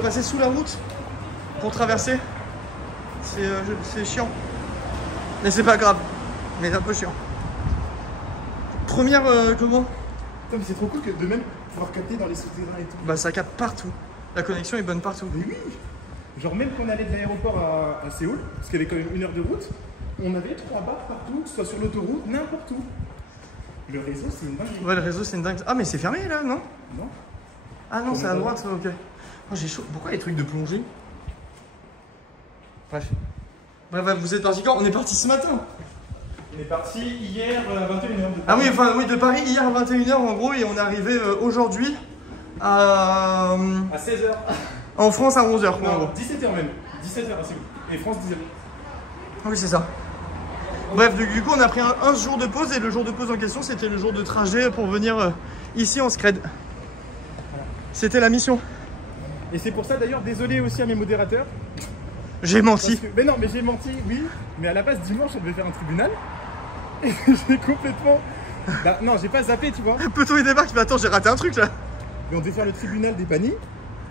passer sous la route pour traverser. C'est chiant. Mais c'est pas grave. Mais c'est un peu chiant. Première, comment? Putain, mais c'est trop cool que de même pouvoir capter dans les souterrains et tout. Bah, ça capte partout. La connexion est bonne partout. Mais oui. Genre, même quand on allait de l'aéroport à Séoul, parce qu'il y avait quand même 1 heure de route, on avait 3 bars partout, que ce soit sur l'autoroute, n'importe où. Le réseau, c'est une dinguerie. Ouais, le réseau, c'est une dingue. Ah, mais c'est fermé là, non? Non. Ah non, c'est à droite, ok. Oh, j'ai chaud. Pourquoi les trucs de plongée? Bref. Bref, vous êtes parti quand? On est parti ce matin. On est parti hier à 21h. Ah oui, enfin, oui, de Paris, hier à 21h en gros, et on est arrivé aujourd'hui à 16h. En France à 11h. En Non, gros. 17h même. 17h à Séoul. Et France 10h. Ah oui, c'est ça. Bref, du coup, on a pris un jour de pause, et le jour de pause en question, c'était le jour de trajet pour venir ici en Scred. C'était la mission. Et c'est pour ça d'ailleurs, désolé aussi à mes modérateurs. J'ai menti. Mais non, mais j'ai menti, oui. Mais à la base, dimanche, on devait faire un tribunal. Et j'ai complètement... Bah non, j'ai pas zappé, tu vois. Peto il débarque, mais attends, j'ai raté un truc là. Mais on devait faire le tribunal des bannis.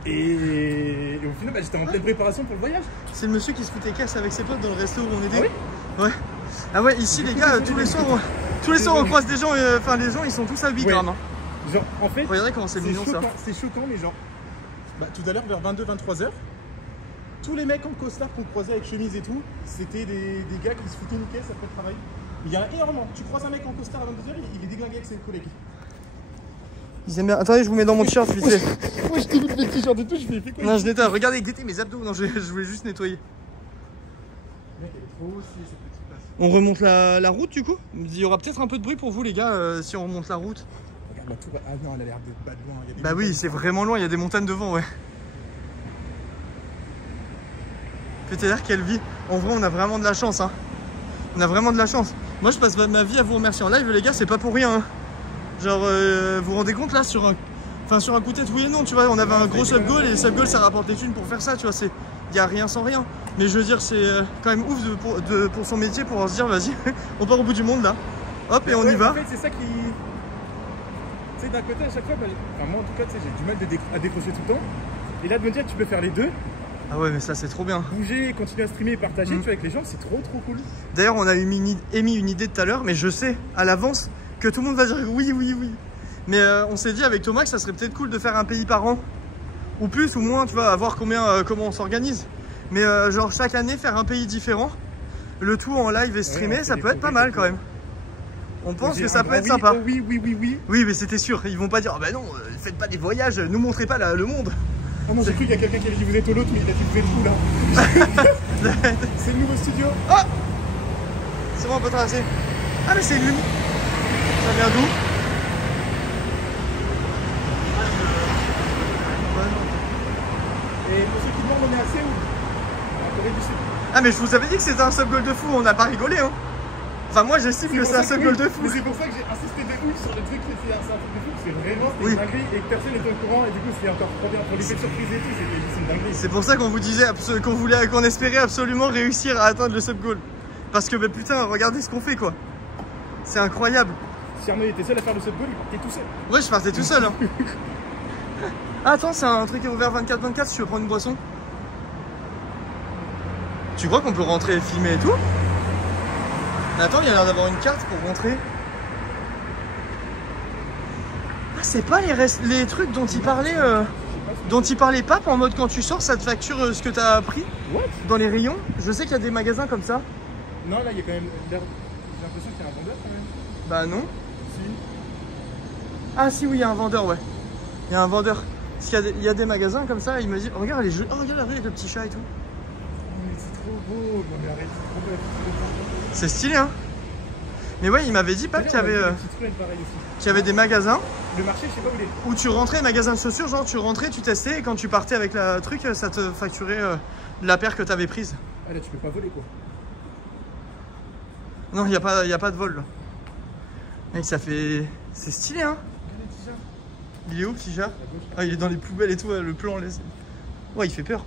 Et au final, bah, j'étais en pleine préparation pour le voyage. C'est le monsieur qui se foutait casse avec ses potes dans le resto où on était. Ah oui. Ouais. Ah ouais, ici les gars, tous les soirs on croise des gens, enfin les gens ils sont tous habillés quand même. Genre, en fait, regardez comment c'est mignon ça. C'est choquant, mais genre, bah, tout à l'heure vers 22-23h, tous les mecs en costard qu'on croisait avec chemise et tout, c'était des gars qui se foutaient une caisse après le travail. Il y a énormément. Tu croises un mec en costard à 22h, il est déglingué avec ses collègues. Ils aiment bien. Attendez, je vous mets dans mon t-shirt vite fait. Moi je t'écoute les t-shirts et tout, je fais quoi? Non, je nettoie. Regardez, guettez mes abdos. Non, je voulais juste nettoyer. Mec, elle est trop hausse, cette petite place. On remonte la route du coup. Il y aura peut-être un peu de bruit pour vous les gars si on remonte la route. Regarde la tour. Ah non, elle a l'air de pas loin. Il y a des bah oui, c'est vraiment loin. Il y a des montagnes devant, ouais. Peut-être qu'elle vit. En vrai, on a vraiment de la chance, hein. On a vraiment de la chance. Moi, je passe ma vie à vous remercier en live, les gars. C'est pas pour rien. Hein. Genre, vous vous rendez compte là sur un coup de tête, oui et non, tu vois. On avait un gros sub goal et sub goal, ça rapporte des thunes pour faire ça, tu vois. Il y a rien sans rien. Mais je veux dire, c'est quand même ouf pour son métier, pour se dire, vas-y, on part au bout du monde là. Hop, et on y va. En fait, c'est ça qui. Tu sais, d'un côté, à chaque fois, bah, enfin, moi en tout cas, j'ai du mal à décrocher tout le temps. Et là, de me dire que tu peux faire les deux. Ah ouais, mais ça, c'est trop bien. Bouger, continuer à streamer et partager, tu vois, avec les gens, c'est trop cool. D'ailleurs, on a émis une idée tout à l'heure, mais je sais à l'avance que tout le monde va dire oui. Mais on s'est dit avec Thomas que ça serait peut-être cool de faire un pays par an. Ou plus, ou moins, tu vois, à voir comment on s'organise. Mais genre chaque année, faire un pays différent. Le tout en live et streamé, ouais, ça peut être pas mal quand même. On pense que ça peut être sympa. Oh, oui. Oui, mais c'était sûr. Ils vont pas dire, oh bah non, faites pas des voyages, nous montrez pas le monde. Ah non, j'ai cru qu'il y a quelqu'un qui avait dit vous êtes au l'autre, mais il a dit vous êtes fou là. C'est le nouveau studio. Ah, c'est bon, on peut traverser. Ah, mais c'est une lumière. vient d'où? Et pour ceux qui demandent, on est à Séoul, en Corée du Sud. Ah mais je vous avais dit que c'était un sub goal de fou, on n'a pas rigolé hein. Enfin moi j'estime que c'est un sub goal de fou. Mais c'est pour ça que j'ai insisté de ouf sur le truc que c'est un truc de fou, c'est vraiment une dinguerie et que personne n'était au courant et du coup c'était encore trop bien pour l'effet de surprise et tout, c'est une dinguerie. C'est pour ça qu'on vous disait qu'on espérait absolument réussir à atteindre le sub goal. Parce que bah, putain regardez ce qu'on fait quoi. C'est incroyable. Si Arnaud était seul à faire le sub goal, il était tout seul. Ouais je partais tout seul hein. Ah, attends c'est un truc qui est ouvert 24/24 si tu veux prendre une boisson. Tu crois qu'on peut rentrer et filmer et tout? Mais attends, il y a l'air d'avoir une carte pour rentrer. Ah, c'est pas les trucs dont il parlait Pape en mode quand tu sors, ça te facture ce que t'as pris. What? Dans les rayons. Je sais qu'il y a des magasins comme ça. Non, là il y a quand même. J'ai l'impression qu'il y a un vendeur quand même. Bah non. Si. Ah, si, oui, il y a un vendeur, ouais. Il y a un vendeur. Parce qu'il y a des magasins comme ça. Il m'a dit, regarde les jeux. Oh, regarde la rue avec le petit chat et tout. Oh, non mais arrête, c'est trop beau. C'est stylé hein. Mais ouais il m'avait dit Pape qu'il y avait des magasins. Le marché je sais pas où il est. Où tu rentrais, magasin de chaussures, genre tu rentrais, tu testais et quand tu partais avec la truc ça te facturait la paire que t'avais prise. Ah là tu peux pas voler quoi. Non y a pas de vol là. Mec ça fait... C'est stylé hein. Il est où petit chat? Ah il est dans les poubelles et tout, le plan laisse. Ouais il fait peur.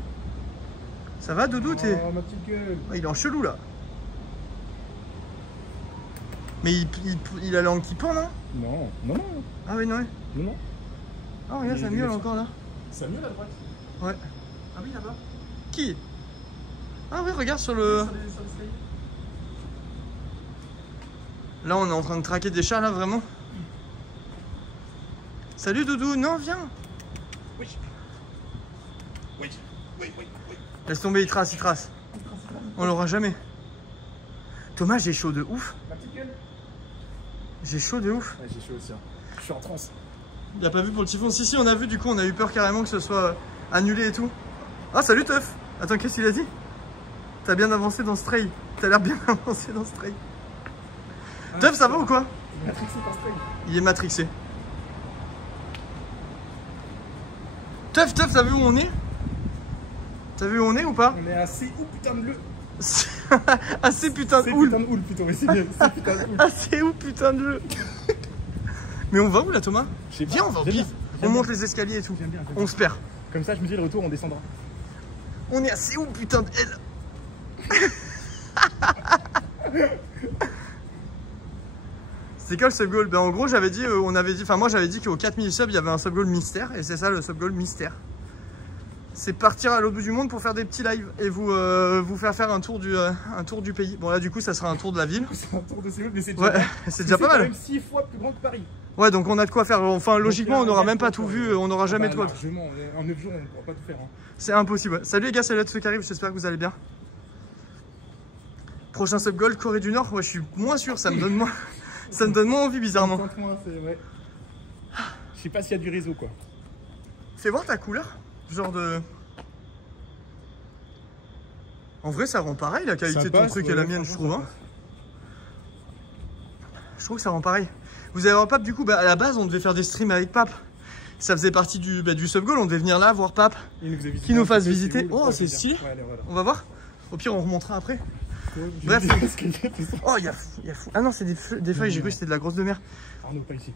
Ça va Doudou? Oh ma petite gueule. Ouais, il est en chelou là. Mais il a la langue qui pend non? Non, non, non. Ah oui non. Ouais. Non, non. Ah regarde Samuel encore là. Samuel à droite. Ouais. Ah oui là-bas. Qui? Ah oui regarde sur le... Là on est en train de traquer des chats là vraiment. Salut Doudou, non viens. Oui. Oui. Oui, oui, oui. Laisse tomber, il trace. On l'aura jamais. Thomas, j'ai chaud de ouf. Ma petite gueule. J'ai chaud de ouf. Ouais, j'ai chaud aussi. Hein. Je suis en transe. Il a pas vu pour le typhon? Si, on a vu, du coup, on a eu peur carrément que ce soit annulé et tout. Ah, salut Teuf. Attends, qu'est-ce qu'il a dit? T'as bien avancé dans ce trail. T'as l'air bien avancé dans ce trail. Ah, Teuf, ça va ou quoi? Il est matrixé par ce trail. Il est matrixé. Teuf, t'as vu où on est? T'as vu où on est ou pas? On est assez où putain de bleu. Assez putain de houle. C'est putain de houle plutôt, mais c'est bien. C'est putain de houle. Assez où putain de bleu. Mais on va où là Thomas? Viens on va au pif. On monte les escaliers et tout. Bien, on se perd. Comme ça je me dis le retour on descendra. On est assez où putain de L. C'est quoi le sub goal? Ben en gros j'avais dit, moi j'avais dit qu'au 4000 subs il y avait un sub goal mystère et c'est ça le sub goal mystère. C'est partir à l'autre bout du monde pour faire des petits lives et vous faire un tour du pays. Bon là du coup ça sera un tour de la ville. C'est un tour de Séoul mais c'est déjà, c'est déjà pas mal. C'est quand même 6 fois plus grand que Paris. Ouais donc on a de quoi faire. Enfin logiquement on n'aura même pas tout vu, on n'aura jamais de quoi. Largement, en 9 jours on ne pourra pas tout faire. Hein. C'est impossible. Salut les gars, salut à tous ceux qui arrivent, j'espère que vous allez bien. Prochain sub goal, Corée du Nord, ouais je suis moins sûr, ça me donne moins envie bizarrement. Ouais. Je sais pas s'il y a du réseau quoi. Fais voir ta couleur. Genre de... En vrai ça rend pareil la qualité de ton truc et la mienne je trouve hein. Je trouve que ça rend pareil. Vous allez voir Pape du coup, à la base on devait faire des streams avec Pape. Ça faisait partie du sub goal, on devait venir là voir Pape. Qui nous fasse visiter. Oh c'est stylé. Ouais, voilà. On va voir. Au pire on remontera après. Bref. Oh il y a fou. Ah non c'est des feuilles, j'ai cru que c'était de la grosse de mer.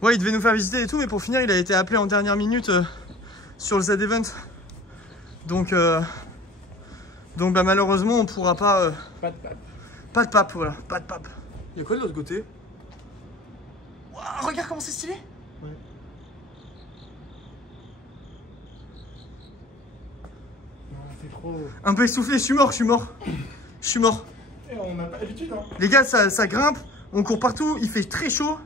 Ouais il devait nous faire visiter et tout mais pour finir il a été appelé en dernière minute sur le Z-Event. Donc bah malheureusement on pourra pas... Pas de pape. Pas de pape, voilà, pas de pape. Il y a quoi de l'autre côté? Wow, regarde comment c'est stylé. Ouais. Non, c'est trop... Un peu essoufflé, je suis mort. Et on n'a pas l'habitude hein. Les gars ça grimpe, on court partout, il fait très chaud.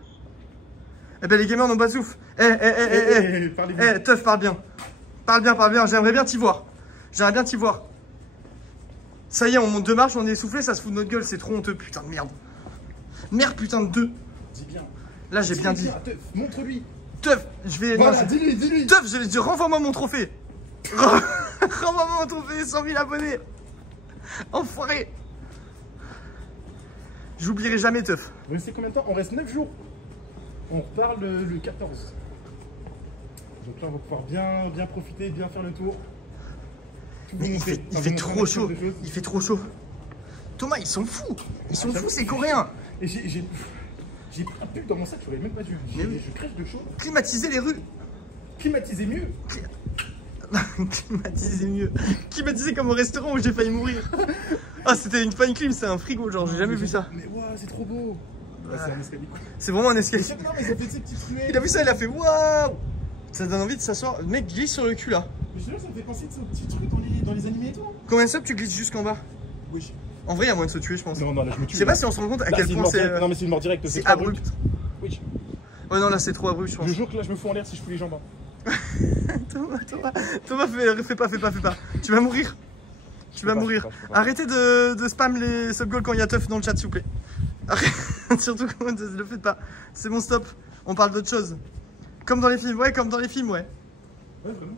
Eh ben les gamers n'ont pas de souffle. Teuf, parle bien. Parle bien, j'aimerais bien t'y voir. Ça y est, on monte 2 marches, on est essoufflé, ça se fout de notre gueule, c'est trop honteux, putain de merde. Merde, putain de 2. Dis bien. Là, j'ai bien dit. Teuf, montre-lui. Teuf, je vais... Voilà, dis-lui. Teuf, renvoie-moi mon trophée. Renvoie-moi mon trophée, 100 000 abonnés. Enfoiré. J'oublierai jamais Teuf. On reste combien de temps? On reste 9 jours. On repart le 14. Donc là, on va pouvoir bien profiter, bien faire le tour. Mais il fait trop chaud. Il fait trop chaud. Thomas, ils sont fous. Ils sont fous, ces Coréens. Et j'ai pris un pull dans mon sac, je l'aurais même pas dû. Je crève de chaud. Climatiser les rues. Climatiser mieux. Climatiser mieux. Climatiser comme au restaurant où j'ai failli mourir. Ah, c'était pas une clim, c'est un frigo, genre, j'ai jamais vu ça. Mais waouh, c'est trop beau. Ouais, c'est un escalier. C'est vraiment un escalier. Non, mais ça fait ces petites ruelles. Il a vu ça, il a fait waouh. Ça donne envie de s'asseoir. Le mec glisse sur le cul là. Mais je sais pas, ça me fait penser de ces petits trucs dans les animés et tout. Combien de tu glisses jusqu'en bas? Oui. En vrai, il y a moyen de se tuer, je pense. Non, là, je me tue. Je sais pas si on se rend compte à quel point c'est. Non, mais c'est une mort directe. C'est abrupt. Oui. Ouais, non, là, c'est trop abrupt, je pense. Le jour que là, je me fous en l'air si je fous les jambes. Thomas, fais pas. Tu vas mourir. Tu vas mourir. Arrêtez de spam les subgoals quand il y a teuf dans le chat, s'il vous plaît. Surtout quand ne le faites pas. C'est bon, stop. On parle d'autre chose. Comme dans les films, ouais. Ouais, vraiment.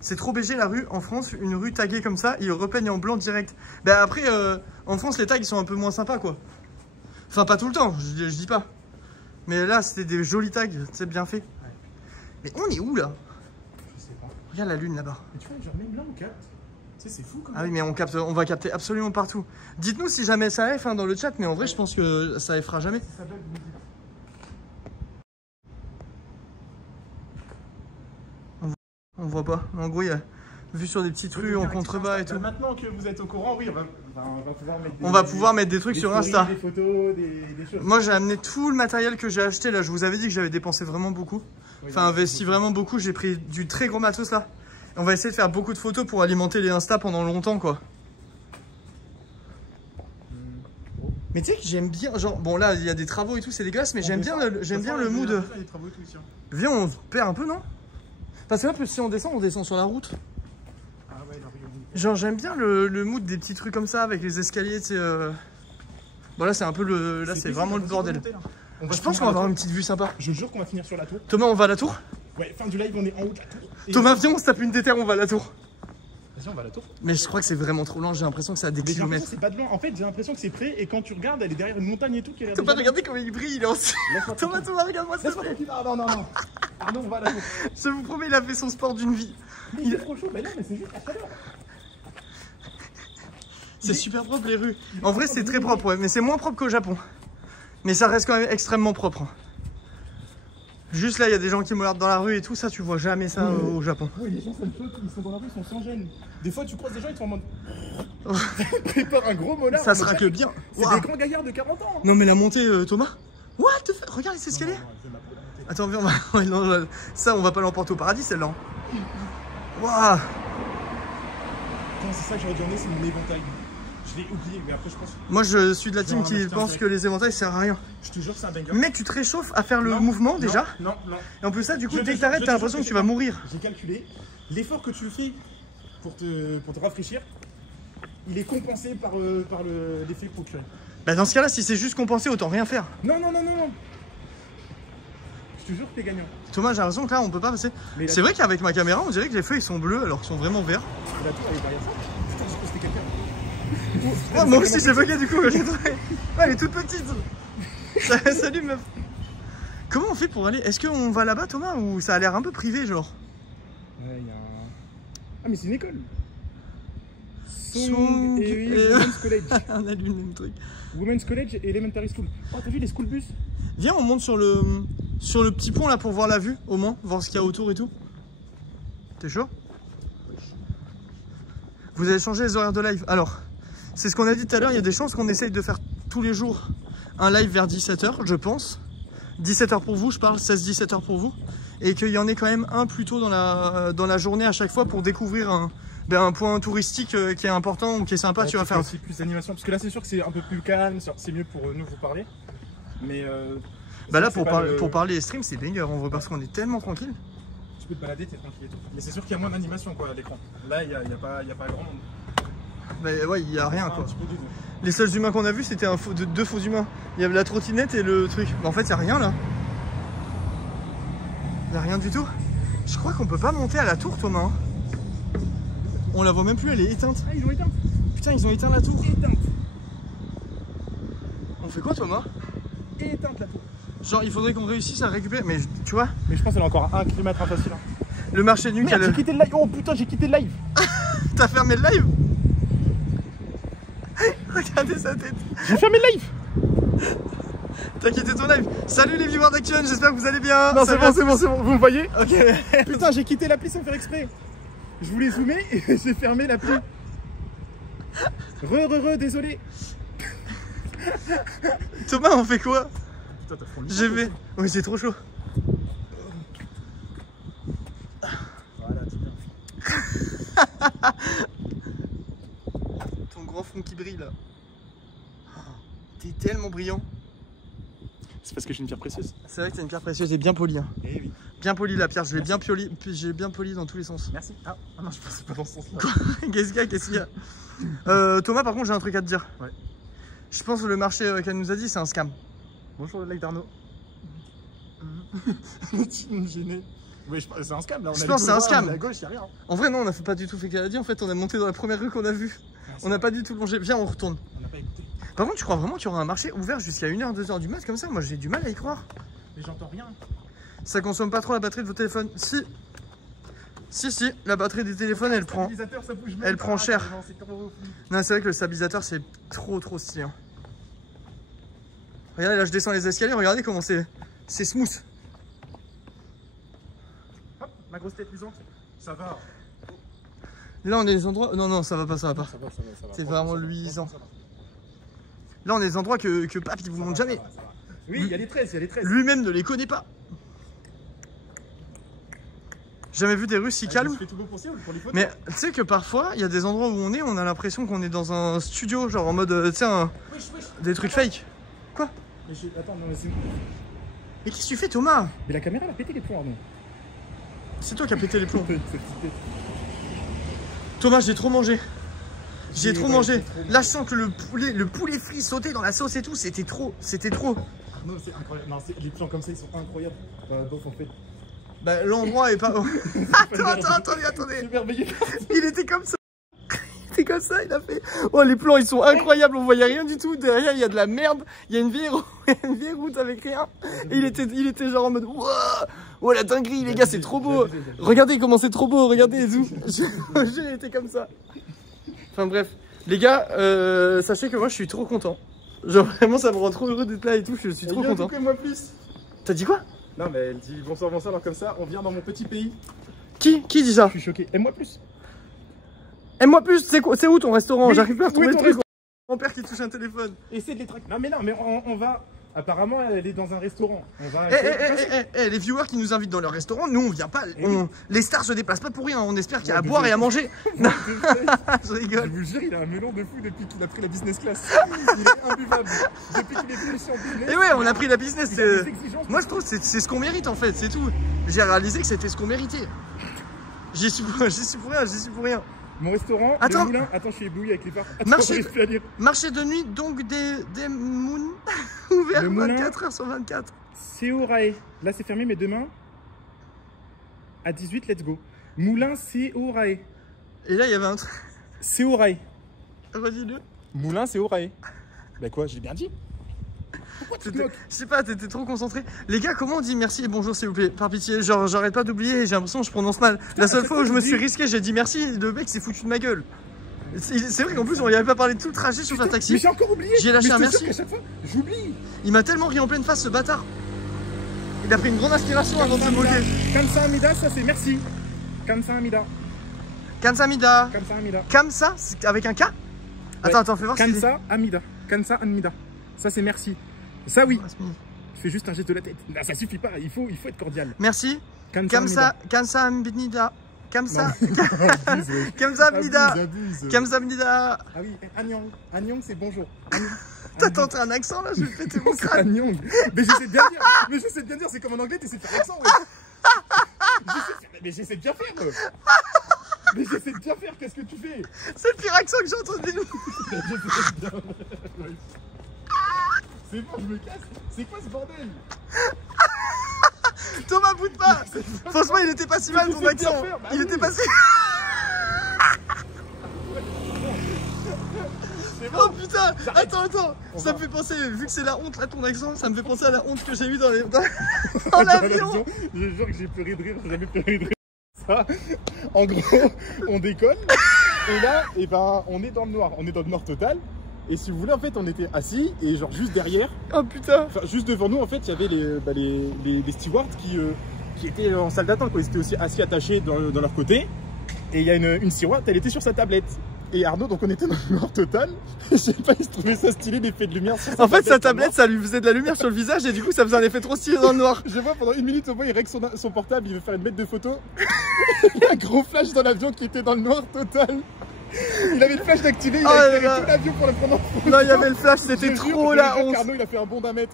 C'est trop BG la rue. En France, une rue taguée comme ça, ils repeignent en blanc direct. Bah après, en France, les tags ils sont un peu moins sympas, quoi. Enfin, pas tout le temps, je dis pas. Mais là, c'était des jolis tags, c'est bien fait. Ouais. Mais on est où là? Je sais pas. Regarde la lune là-bas. Mais tu vois, genre même là, on capte. Tu sais, c'est fou quand même. Ah oui, mais on va capter absolument partout. Dites-nous si jamais ça F dans le chat, mais en vrai, je pense que ça Fera jamais. Ça bug, vous dites. On voit pas. En gros, il y a vu sur des petites rues en contrebas et tout. Maintenant que vous êtes au courant, oui, on va pouvoir mettre des trucs sur Insta. Des photos, des choses. Moi, j'ai amené tout le matériel que j'ai acheté là. Je vous avais dit que j'avais dépensé vraiment beaucoup. Enfin, investi vraiment beaucoup. J'ai pris du très gros matos là. Et on va essayer de faire beaucoup de photos pour alimenter les Insta pendant longtemps, quoi. Mais tu sais que j'aime bien, genre, bon là il y a des travaux et tout, c'est dégueulasse, mais j'aime bien le mood. Viens, on se perd un peu, non? Parce que là, si on descend sur la route. Ah ouais, genre, j'aime bien le mood des petits trucs comme ça, avec les escaliers, tu sais. Bon, là, c'est un peu le. Là, c'est vraiment le bordel. Je pense qu'on va avoir une petite vue sympa. Je jure qu'on va finir sur la tour. Thomas, on va à la tour? Ouais, fin du live, on est en haut de la tour. Thomas, viens, on se tape une déterre, on va à la tour. Vas-y, on va à la tour. Mais je crois que c'est vraiment trop loin, j'ai l'impression que ça a des kilomètres. C'est pas de loin, en fait, j'ai l'impression que c'est près et quand tu regardes, elle est derrière une montagne et tout. Thomas, regardez comment il brille, il est en. Thomas, regarde-moi ça. Non. Arnaud, on va à la tour. Je vous promets, il a fait son sport d'une vie. Mais il est trop chaud, mais non, mais c'est juste à tout à l'heure. C'est super propre les rues. En vrai, c'est très propre, ouais, mais c'est moins propre qu'au Japon. Mais ça reste quand même extrêmement propre. Juste là, il y a des gens qui mollardent dans la rue et tout, ça, tu vois jamais ça au Japon. Oui, les gens, ça me choque, ils sont dans la rue, ils sont sans gêne. Des fois, tu croises des gens, ils sont en mode. Prépare un gros mollard. Ça se racle bien. C'est des grands gaillards de 40 ans. Non, mais la montée, Thomas. What? Regarde les escaliers. Attends, viens, ça, on va pas l'emporter au paradis, celle-là. Waouh. C'est ça que j'aurais dû emmener, c'est mon éventail. Je l'ai oublié, mais après je pense. Moi je suis de la team qui pense que les éventails servent à rien. Je te jure, c'est un banger. Mec, tu te réchauffes à faire le mouvement déjà. Non. Et en plus, ça, du coup, dès que t'arrêtes, t'as l'impression que tu vas mourir. J'ai calculé l'effort que tu fais pour te rafraîchir, il est compensé par l'effet procuré. Bah, dans ce cas-là, si c'est juste compensé, autant rien faire. Non. Je te jure que t'es gagnant. Thomas, j'ai l'impression que là, on peut pas passer. C'est vrai qu'avec ma caméra, on dirait que les feuilles sont bleues alors qu'ils sont vraiment verts. La tour, elle est derrière ça. Putain, j'ai cru que c'était quelqu'un. Oh, moi aussi j'ai bugué du coup, elle est toute petite. Salut meuf. Comment on fait pour aller? Est-ce qu'on va là-bas Thomas ou ça a l'air un peu privé genre? Ouais, il y a un... Ah mais c'est une école. Song et Women's College. On a lu le même truc. Women's College et Elementary School. Oh t'as vu les school bus? Viens on monte sur le petit pont là pour voir la vue au moins, voir ce qu'il y a autour et tout. T'es chaud? Vous avez changé les horaires de live. Alors, c'est ce qu'on a dit tout à l'heure, il y a des chances qu'on essaye de faire tous les jours un live vers 17 h, je pense. 17 h pour vous, je parle, 16-17 h pour vous. Et qu'il y en ait quand même un plus tôt dans la journée à chaque fois pour découvrir un point touristique qui est important ou qui est sympa. Ouais, tu vas faire aussi plus d'animation, parce que là c'est sûr que c'est un peu plus calme, c'est mieux pour nous vous parler. Mais bah là pour parler les streams c'est banger en vrai parce qu'on est tellement tranquille. Tu peux te balader, t'es tranquille et tout. Mais c'est sûr qu'il y a moins d'animation quoi à l'écran. Là il y a pas grand monde. Bah ouais, il y a rien quoi. Les seuls humains qu'on a vus c'était deux faux humains. Il y avait la trottinette et le truc. Mais en fait il y a rien là. Il y a rien du tout. Je crois qu'on peut pas monter à la tour Thomas. On la voit même plus, elle est éteinte. Ah ils ont éteint. Putain ils ont éteint la tour. Éteinte. On fait quoi Thomas? Éteinte la tour. Genre, il faudrait qu'on réussisse à récupérer. Mais tu vois. Mais je pense qu'elle a encore 1 km facile. Hein. Le marché de nuit. J'ai quitté le live. Oh putain, j'ai quitté le live. T'as fermé le live? Regardez sa tête. J'ai fermé le live. T'as quitté ton live. Salut les viewers d'Action, j'espère que vous allez bien. Non, c'est bon, c'est bon, c'est bon. Vous me voyez? Ok. Putain, j'ai quitté l'appli sans faire exprès. Je voulais zoomer et j'ai fermé l'appli. Désolé. Thomas, on fait quoi? Putain, t'as froid. Je vais. Oui, c'est trop chaud. Voilà, c'est bien. Ton grand front qui brille là. T'es tellement brillant. C'est parce que j'ai une pierre précieuse. C'est vrai que t'as une pierre précieuse et bien polie. Hein. Eh oui. Bien polie la pierre, je l'ai bien poli dans tous les sens. Merci. Ah non, je pensais pas dans ce sens-là. Qu'est-ce qu'il y a? Thomas, par contre, j'ai un truc à te dire. Ouais. Je pense que le marché qu'elle nous a dit, c'est un scam. Bonjour le like d'Arnaud. Tu me gênais. Oui, c'est un scam là. Je pense que c'est un scam. À gauche, y a rien. En vrai, non, on a pas du tout fait qu'elle a dit. En fait, on a monté dans la première rue qu'on a vue. On n'a pas du tout longé. Viens, on retourne. On n'a pas écouté. Par contre, tu crois vraiment qu'il y aura un marché ouvert jusqu'à 1h, 2h du mat comme ça? Moi, j'ai du mal à y croire. Mais j'entends rien. Ça consomme pas trop la batterie de vos téléphones? Si. Si, la batterie des téléphones, elle prend. Ça bouge même Elle pas, prend cher. Non, Non, c'est vrai que le stabilisateur, c'est trop stylé. Hein. Regardez, là, je descends les escaliers. Regardez comment c'est smooth. Hop, ma grosse tête luisante. Ça va. Là, on est des endroits. Non, ça va pas. Ça va. C'est vraiment luisant. Là, on est des endroits que Pape, il vous montre jamais. Oui, il y a les 13, Lui-même ne les connaît pas. Jamais vu des rues si calmes. Mais tu sais que parfois, il y a des endroits où on a l'impression qu'on est dans un studio, genre en mode, tu sais, des trucs fake. Quoi? Attends, non, mais c'est... Mais qu'est-ce que tu fais, Thomas? Mais la caméra, elle a pété les plombs, non? C'est toi qui as pété les plombs. Thomas, j'ai trop mangé. J'ai trop mangé. Là, je sens que le poulet frit sauté dans la sauce et tout, c'était trop. Non, c'est incroyable. Non, les plans comme ça, ils sont incroyables. Bof, en fait. Bah, l'endroit est pas. Attendez. Il était comme ça. Il a fait. Oh, les plans, ils sont incroyables. On voyait rien du tout. Derrière, il y a de la merde. Il y a une vieille route avec rien. Et il était genre en mode. Oh, la dinguerie, les gars, c'est trop beau. Regardez comment c'est trop beau. Regardez, tout. Il était comme ça. Enfin bref, les gars, sachez que moi je suis trop content. Genre vraiment ça me rend trop heureux d'être là et tout, je suis trop content. Moi plus. T'as dit quoi? Non mais elle dit bonsoir, alors comme ça, on vient dans mon petit pays. Qui dit ça? Je suis choqué. Aime-moi plus. Aime-moi plus, c'est où ton restaurant? J'arrive pas à retrouver le truc. Mon père qui touche un téléphone. Essaie de les traquer. Non mais on va... Apparemment elle est dans un restaurant. On va... Les viewers qui nous invitent dans leur restaurant, nous on vient pas. Les stars se déplacent pas pour rien, on espère qu'il y a à boire et à manger. Non, je rigole. Je vous jure, il a un melon de fou depuis qu'il a pris la business class. Il est imbuvable. Depuis qu'il est venu ici en business. Et ouais, on a pris la business. Moi je trouve que c'est ce qu'on mérite en fait, c'est tout. J'ai réalisé que c'était ce qu'on méritait. J'y suis pour rien. Mon restaurant, le moulin, attends, je suis ébloui avec les phares. Marché de nuit, donc des moons ouverts 24h sur 24. C'est au Rae. Là, c'est fermé, mais demain, à 18, let's go. Moulin, c'est au Rae. Et là, il y avait un truc. C'est au Rae. Redis-le. Moulin, c'est au Rae. Bah quoi, j'ai bien dit. Pourquoi tu te moques? Je sais pas, t'étais trop concentré. Les gars, comment on dit merci et bonjour s'il vous plaît? Par pitié, genre j'arrête pas d'oublier, j'ai l'impression que je prononce mal. La seule fois où je me suis risqué, j'ai dit merci, le mec s'est foutu de ma gueule. C'est vrai qu'en plus on lui avait pas parlé de tout le trajet sur un taxi. Mais j'ai encore oublié. J'ai lâché un merci. À chaque fois, j'oublie. Il m'a tellement ri en pleine face ce bâtard. Il a pris une grande inspiration avant de se moquer. Kamsa Amida, ça c'est merci. Kamsa Amida. Kamsa Amida. Kamsa Amida. Kamsa, avec un K? Attends, fais voir. Kamsa Amida. Kamsa Amida. Ça c'est merci. Ça oui. Je fais juste un geste de la tête. Là, ça suffit pas, il faut être cordial. Merci. Kamsa Amida. Kamsa Amida. Ah oui, Anyong. Anyong c'est bonjour. T'as tenté un accent là, je vais péter mon crâne. Anyong. Mais j'essaie de bien dire, c'est comme en anglais, t'essaies de faire l'accent. Mais j'essaie de bien faire. Mais j'essaie de bien faire, qu'est-ce que tu fais? C'est le pire accent que j'ai entendu. C'est bon, je me casse. C'est quoi ce bordel? Thomas, boude pas. Franchement, il était pas si mal ton accent. Il était pas si... C'est Oh putain, attends, ça me fait penser, vu que c'est la honte là ton accent, ça me fait penser à la honte que j'ai eue dans l'avion. Je jure que j'ai pleuré de rire, j'ai jamais pleuré de rire. Ça, en gros, on décolle et là, et ben, on est dans le noir, total. Et si vous voulez, en fait, on était assis et genre juste derrière. Oh putain. Enfin, juste devant nous, en fait, il y avait les stewards qui étaient en salle d'attente, quoi. Ils étaient aussi assis attachés dans leur côté. Et il y a une steward, elle était sur sa tablette. Et Arnaud, donc on était dans le noir total. Je sais pas, il se trouvait ça stylé, l'effet de lumière sur en fait, sa tablette, ça lui faisait de la lumière sur le visage et du coup, ça faisait un effet trop stylé dans le noir. Je vois pendant 1 minute, au moins, il règle son portable, il veut faire une bête de photo. Il y a un gros flash dans l'avion qui était dans le noir total. Il avait le flash d'activer, il a éclairé tout l'avion pour le prendre en photo. Non, il y avait le flash, c'était trop la honte. Arnaud, il a fait un bond d'1 mètre.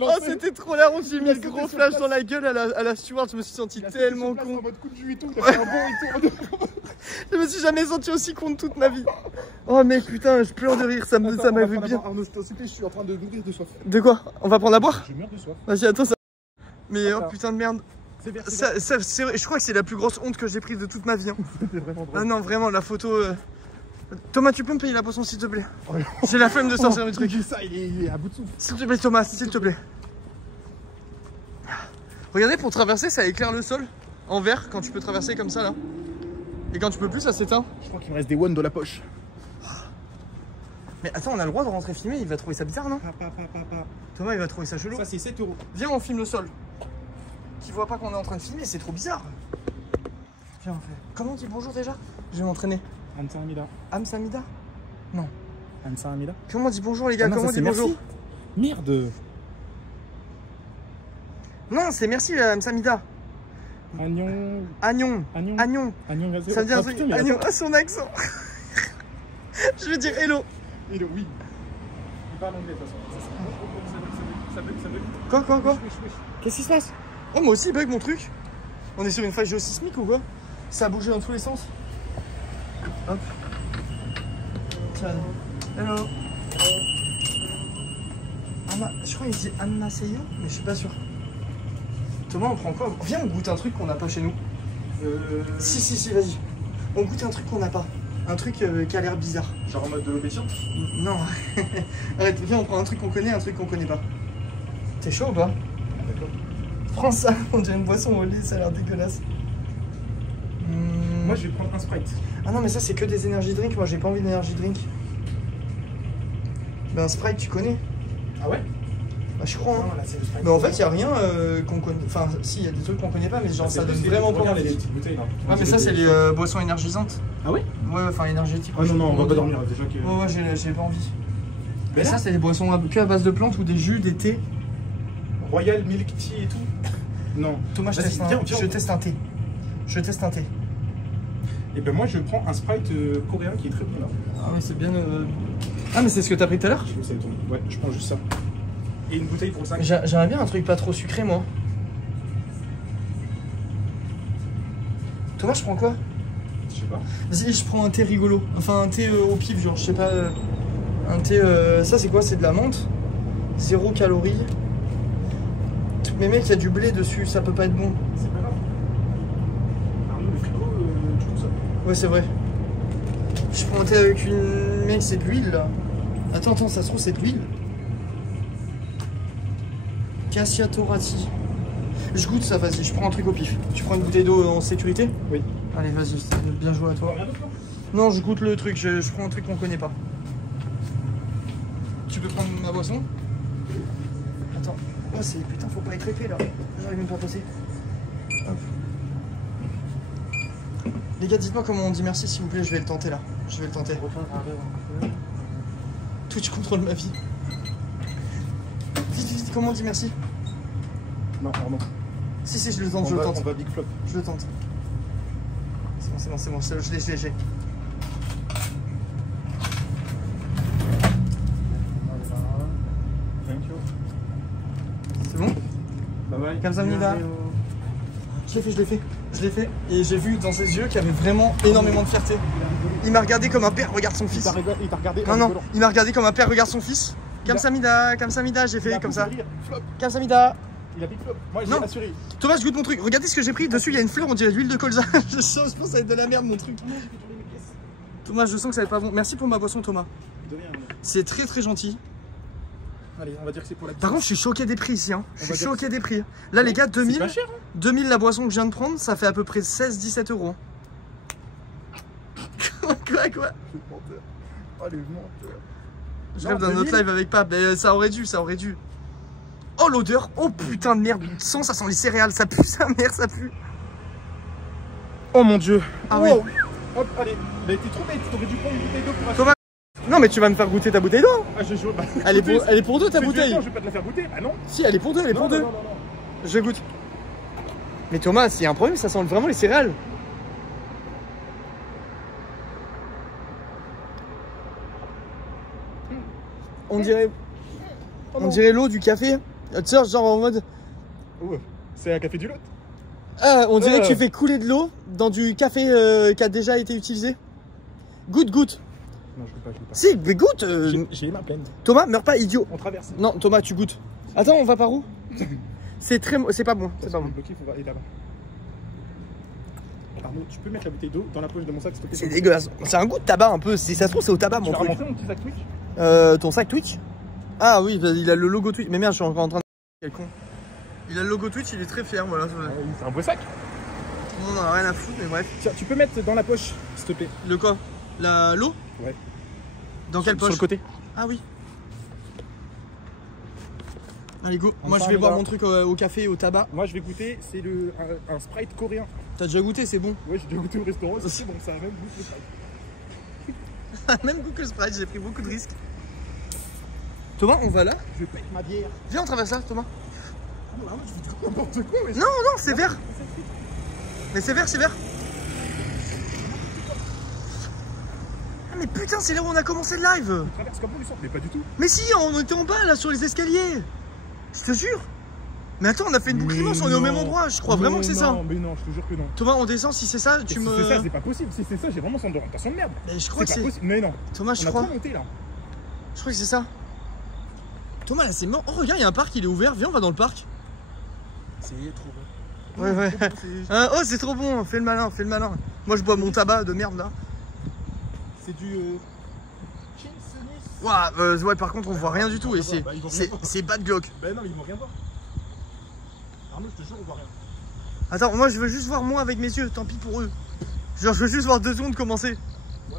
Oh, c'était trop la honte, j'ai mis le gros flash dans la gueule à la steward, je me suis senti tellement con. En mode coup de jus et tout, il a fait un bond et tout. Je me suis jamais senti aussi con de toute ma vie. Oh mec putain, je pleure de rire, ça m'avait bien. Arnaud, je t'en supplie, je suis en train de mourir de soif. De quoi? On va prendre à boire? Je meurs de soif. Vas-y, attends ça. Mais oh putain de merde. Je crois que c'est la plus grosse honte que j'ai prise de toute ma vie. Hein. Vraiment drôle. Ah non, vraiment, la photo. Thomas, tu peux me payer la poisson s'il te plaît? J'ai la flemme de sortir le truc. Ça, il est à bout de souffle. S'il te plaît, Thomas, s'il te plaît. Regardez, pour traverser, ça éclaire le sol en vert quand tu peux traverser comme ça là. Et quand tu peux plus, ça s'éteint. Je crois qu'il me reste des one dans la poche. Mais attends, on a le droit de rentrer filmer, il va trouver ça bizarre, non? Thomas, il va trouver ça chelou. Ça, c'est 7 €. Viens, on filme le sol. Qui voit pas qu'on est en train de filmer, c'est trop bizarre. Viens, on fait. Comment on dit bonjour déjà? Je vais m'entraîner. Amsamida. Amsamida? Non. Amsamida. Comment on dit bonjour les gars? Comment on dit bonjour? Merde. Non, c'est merci Amsamida. Agnon. Agnon. Agnon. Agnon. Agnon. Ça veut dire un truc. Agnon. Ah, son accent. Je veux dire hello. Hello, oui. Il parle anglais de toute façon. Ça bug. Quoi? Oui. Qu'est-ce qui se passe? Oh, moi aussi, bug mon truc. On est sur une phase géosismique ou quoi? Ça a bougé dans tous les sens. Hop. Tiens. Hello. Je crois qu'il dit Anna Seyo, mais je suis pas sûr. Thomas, on prend quoi? Viens, on goûte un truc qu'on n'a pas chez nous. Si, vas-y. On goûte un truc qu'on n'a pas. Un truc qui a l'air bizarre. Genre en mode de l'obédience? Non. Arrête, viens, on prend un truc qu'on connaît, un truc qu'on connaît pas. T'es chaud ou pas? D'accord. Prends ça, on dirait une boisson au lait, ça a l'air dégueulasse. Moi, je vais prendre un Sprite. Ah non, mais ça, c'est que des energy drinks. Moi, j'ai pas envie d'énergie drink. Ben, un Sprite, tu connais? Ah ouais? Bah, je crois. Hein. Non, là, c'est le Sprite. Mais en fait, il y a rien qu'on connaît. Enfin, si, il y a des trucs qu'on connaît pas, mais genre, ça donne vraiment pas envie. Les petites bouteilles, là. Ouais, mais ça, c'est les boissons énergisantes. Ah ouais? Ouais, enfin, énergétiques. Ah non, on va pas dormir déjà que. Ouais, j'ai pas envie. Mais ça, c'est des boissons que à base de plantes ou des jus, des thés. Royal Milk Tea et tout. Non. Thomas, je teste un thé. Je teste un thé. Et ben moi, je prends un Sprite coréen qui est très bon là. Ah oui, c'est bien. Ah, mais c'est ce que t'as pris tout à l'heure? Je sais, ouais, je prends juste ça. Et une bouteille pour le 5. J'aimerais bien un truc pas trop sucré, moi. Thomas, je prends quoi? Je sais pas. Vas-y, je prends un thé rigolo. Enfin, un thé au pif, genre, je sais pas. Un thé. Ça, c'est quoi? C'est de la menthe. 0 calories. Mais mec, il y a du blé dessus, ça peut pas être bon. C'est pas grave. Arnaud, le frigo, tu trouves ça? Ouais, c'est vrai. Je prends un thé avec une. Mec, c'est de l'huile là. Attends, ça se trouve, c'est de l'huile. Cassia Torati. Je goûte ça, vas-y, je prends un truc au pif. Tu prends une bouteille d'eau en sécurité? Oui. Allez, vas-y, bien joué à toi. Non, je goûte le truc, je prends un truc qu'on connaît pas. Tu peux prendre ma boisson? Attends. Oh, c'est. Putain, faut pas être épais là. J'arrive même pas à passer. Hop. Les gars, dites-moi comment on dit merci s'il vous plaît, je vais le tenter là. Je vais le tenter. Twitch contrôle ma vie. Vite, comment on dit merci? Non, pardon. Si, je le tente, On va big flop. Je le tente. C'est bon, je l'ai. C'est bon? Bye bye. Kamsamnida. Je l'ai fait. Et j'ai vu dans ses yeux qu'il y avait vraiment énormément de fierté. Il m'a regardé comme un père regarde son fils. Il t'a regardé. Non, il m'a regardé comme un père regarde son fils. Kamsamnida, j'ai fait comme ça. Kamsamnida. Il a big flop. Moi, j'ai assuré. Thomas, je goûte mon truc. Regardez ce que j'ai pris. Dessus, il y a une fleur, on dirait de l'huile de colza. Je pense que ça va être de la merde, mon truc. Thomas, je sens que ça va être pas bon. Merci pour ma boisson, Thomas. De rien. C'est très très gentil. Allez, on va dire que c'est pour la Par contre, je suis choqué des prix ici. Hein. Je suis choqué des prix. Là, les gars, 2000, pas cher, hein. 2000 la boisson que je viens de prendre, ça fait à peu près 16-17 euros. Quoi? Oh, les menteurs. Je rêve d'un autre live avec Pape. Mais ça aurait dû, ça aurait dû. Oh, l'odeur. Oh putain de merde. Sans, ça sent les céréales. Ça pue, sa mère, ça pue. Oh mon dieu. Ah wow. oui. Hop, allez. Il a été trop bête. T'aurais dû prendre une bouteille d'eau pour acheter. Thomas. Non, mais tu vas me faire goûter ta bouteille d'eau. Ah, je joue. Bah, elle est pour deux ta bouteille. Je vais pas te la faire goûter. Ah non. Si, elle est pour deux, elle est pour deux. Non. Je goûte. Mais Thomas, s'il y a un problème, ça sent vraiment les céréales. On dirait l'eau du café. Tu sais, genre en mode. Ouais. C'est un café du lot. Ah, on dirait que tu fais couler de l'eau dans du café qui a déjà été utilisé. Goûte. Non, je goûte pas. Si, mais goûte. J'ai les mains pleines. Thomas, meurs pas, idiot. On traverse. Non, Thomas, tu goûtes. Attends, on va par où? C'est pas bon. C'est pas bon. Bloqué, faut aller là-bas. Arnaud, tu peux mettre la bouteille d'eau dans la poche de mon sac, s'il te plaît? C'est dégueulasse. C'est un goût de tabac un peu. Si ça se trouve, c'est au tabac, mon truc. Tu truc. as mon petit sac Twitch? Ton sac Twitch? Ah oui, il a le logo Twitch. Mais merde, je suis encore en train de. Quel con. Il a le logo Twitch, il est très fier, voilà. C'est un beau sac. On en a rien à foutre, mais bref. Tiens, tu peux mettre dans la poche, s'il te plaît. Le quoi? L'eau? Ouais. Dans quelle poche? Sur le côté. Ah oui. Allez, go. Moi, je vais boire mon truc au café et au tabac. Moi, je vais goûter, c'est un Sprite coréen. T'as déjà goûté, c'est bon? Ouais, j'ai déjà goûté au restaurant, c'est bon, ça a même goût que le Sprite. Même goût que le Sprite, j'ai pris beaucoup de risques. Thomas, on va là? Je pète ma bière. Viens, on traverse là, Thomas. Ah, je fais n'importe quoi, mais... Non, c'est vert. Mais c'est vert. Ah mais putain, c'est là où on a commencé le live. On traverse comme ça, mais pas du tout. Mais si, on était en bas là sur les escaliers. Je te jure. Mais attends, on a fait une boucle immense, on est au même endroit. Je crois vraiment que c'est ça. Mais non, je te jure que non. Thomas, on descend, si c'est ça, tu me... Si c'est ça, c'est pas possible. Si c'est ça, j'ai vraiment son d'orientation de merde. Mais je crois que c'est... Mais non. Thomas, je crois... monté, là. Je crois que c'est ça. Thomas, là, c'est mort. Oh, regarde, il y a un parc, il est ouvert. Viens, on va dans le parc. C'est trop bon. Ouais. Oh, c'est trop bon. Fais le malin. Moi, je bois mon tabac de merde, là. C'est du... Ouais, par contre, on voit rien du tout. Et c'est bad Glock. Ben non, ils vont rien voir. Arnaud, je te jure, on voit rien. Attends, moi, je veux juste voir moi avec mes yeux. Tant pis pour eux. Genre, je veux juste voir 2 secondes commencer. Ouais,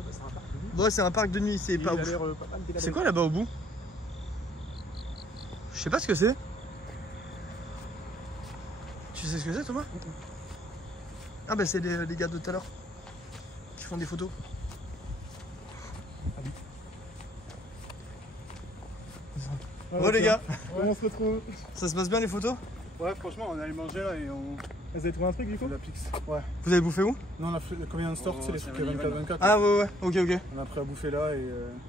bah c'est un parc de nuit. Ouais, c'est un parc de nuit. C'est pas ouf. C'est quoi là-bas au bout? Je sais pas ce que c'est. Tu sais ce que c'est, Thomas? Ah bah c'est les gars de tout à l'heure qui font des photos. Ah oui. Bon les gars, comment on se retrouve? Ça se passe bien les photos? Ouais, franchement, on est allé manger là et on. Vous avez trouvé un truc du coup? La Pix. Ouais. Vous avez bouffé où? Non, on a fait combien de stores, tu sais, les trucs 24-24. Ah ouais, ok. On a pris à bouffer là et.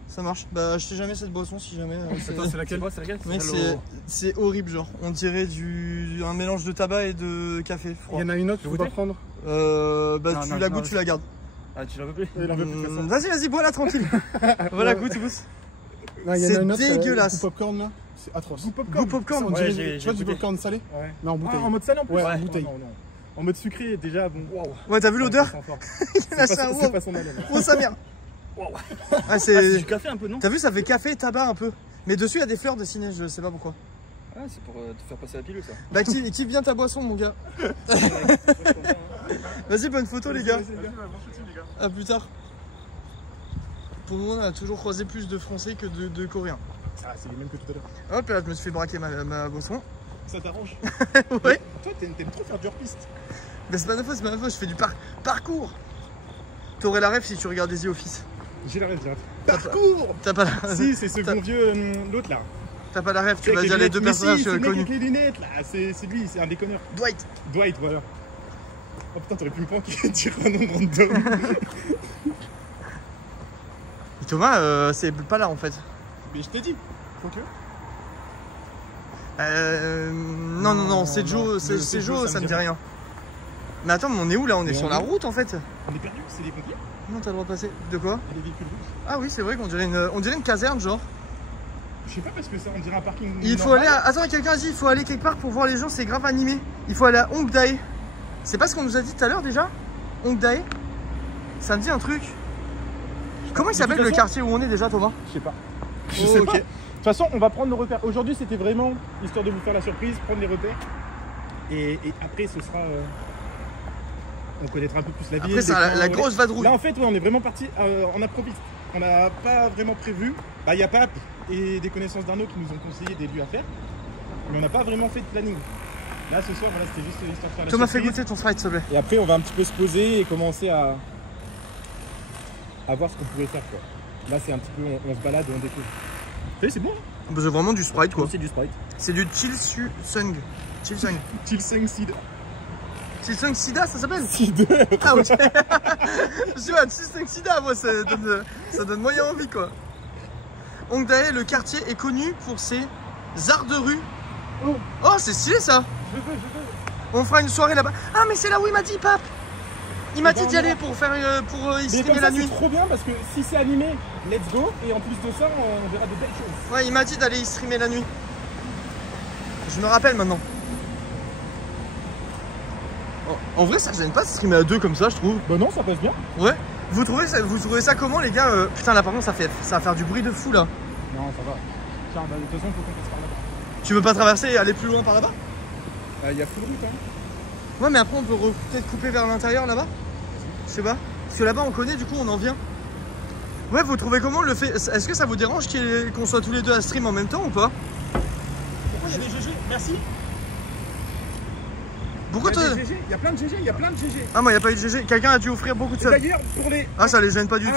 Ça marche. Bah, achetez jamais cette boisson si jamais. Attends, c'est laquelle? Mec, c'est horrible, genre. On dirait un mélange de tabac et de café froid. Il y en a une autre, tu veux pas prendre? Bah, tu la goûtes, tu la gardes. Ah, tu la veux plus? Vas-y, bois là tranquille. Voilà, goûte. C'est dégueulasse. Goût popcorn là, c'est atroce. Goût popcorn. On dirait, tu vois du popcorn salé? Ouais. Mais en bouteille. En mode salé en plus? Ouais, en bouteille. Non. En mode sucré, déjà, bon. Ouais, t'as vu l'odeur? C'est pas son haleine. Oh, sa mère. Ah, c'est du café un peu, non? T'as vu, ça fait café et tabac un peu. Mais dessus, il y a des fleurs dessinées, je sais pas pourquoi. Ah, c'est pour te faire passer la pilule, ça. Bah, kiffe bien ta boisson, mon gars. Vas-y, bonne photo, les gars. À plus tard. Pour le moment, on a toujours croisé plus de Français que de Coréens. Ah, c'est les mêmes que tout à l'heure. Hop, là, je me suis fait braquer ma boisson. Ça t'arrange? Ouais. Toi, t'aimes trop faire du hors-piste. Mais c'est pas ma faute, je fais du parcours. T'aurais la rêve si tu regardais The Office. J'ai la rêve direct. Parcours! T'as pas la... Si, c'est ce bon vieux, l'autre là. T'as pas la rêve, tu vas dire les deux personnages connus. Avec les lunettes là, c'est lui, c'est un déconneur. Dwight, voilà. Oh putain, t'aurais pu me prendre qui dire un nom random. Thomas, c'est pas là en fait. Mais je t'ai dit, faut que. Non, c'est Joe, ça me dit rien. Mais attends, mais on est où là? On est sur la route en fait. On est perdu, c'est des pompiers? Non, t'as le droit de passer. De quoi? Il y a des véhicules rouges. Ah oui, c'est vrai qu'on dirait une caserne genre. Je sais pas parce que ça, on dirait un parking. Il faut aller à... Attends, quelqu'un a dit il faut aller quelque part pour voir les gens, c'est grave animé. Il faut aller à Hongdae. C'est pas ce qu'on nous a dit tout à l'heure déjà? Hongdae? Ça me dit un truc. Comment il s'appelle le quartier où on est déjà, Thomas? Je sais pas. Je sais pas. Ok. De toute façon, on va prendre nos repères. Aujourd'hui, c'était vraiment histoire de vous faire la surprise, prendre les repères. Et après, ce sera. On connaîtra un peu plus la ville. Après, c'est la grosse vadrouille. Là, en fait, ouais, on est vraiment parti en improviste. On n'a pas vraiment prévu. Bah, il y a Pape et des connaissances d'Arnaud qui nous ont conseillé des lieux à faire. Mais on n'a pas vraiment fait de planning. Là, ce soir, voilà, c'était juste histoire de faire la Thomas, surprise. fais goûter ton Sprite, s'il te plaît. Et après, on va un petit peu se poser et commencer à voir ce qu'on pouvait faire, quoi. Là, c'est un petit peu, on se balade et on découvre. Vous savez, c'est bon, hein? Bah, c'est vraiment du Sprite, quoi. C'est du Sprite. C'est du Chilsung. Chilsung. Chilsung Sida. Chilsung Sida, ça s'appelle? Sida. Ah, ok. Je sais pas, Chilsung Sida, moi, ça donne moyen envie, quoi. Hongdae, le quartier est connu pour ses arts de rue. Oh, c'est stylé, ça. Je veux. On fera une soirée là-bas. Ah, mais c'est là où il m'a dit, Pape. Il m'a dit d'y aller pour faire y streamer la nuit. C'est trop bien parce que si c'est animé, let's go. Et en plus de ça, on verra de belles choses. Ouais, il m'a dit d'aller y streamer la nuit. Je me rappelle maintenant. En vrai, ça gêne pas de streamer à deux comme ça, je trouve. Bah non, ça passe bien. Ouais. Vous trouvez ça comment, les gars? Putain, là par contre, ça va faire du bruit de fou là. Non, ça va. Tiens, bah, de toute façon, il faut qu'on passe par là-bas. Tu veux pas traverser et aller plus loin par là-bas? Il y a full route, hein. Ouais, mais après, on peut peut-être couper vers l'intérieur là-bas. Je sais pas. Parce que là-bas, on connaît, du coup, on en vient. Ouais, vous trouvez comment le fait? Est-ce que ça vous dérange qu'on soit tous les deux à stream en même temps ou pas? Pourquoi il y a des GG? Merci. Pourquoi toi? Il y a plein de GG, il y a plein de GG. Ah, moi, il n'y a pas eu de GG. Quelqu'un a dû offrir beaucoup de subs. D'ailleurs, pour les. Ah, ça les gêne pas du tout.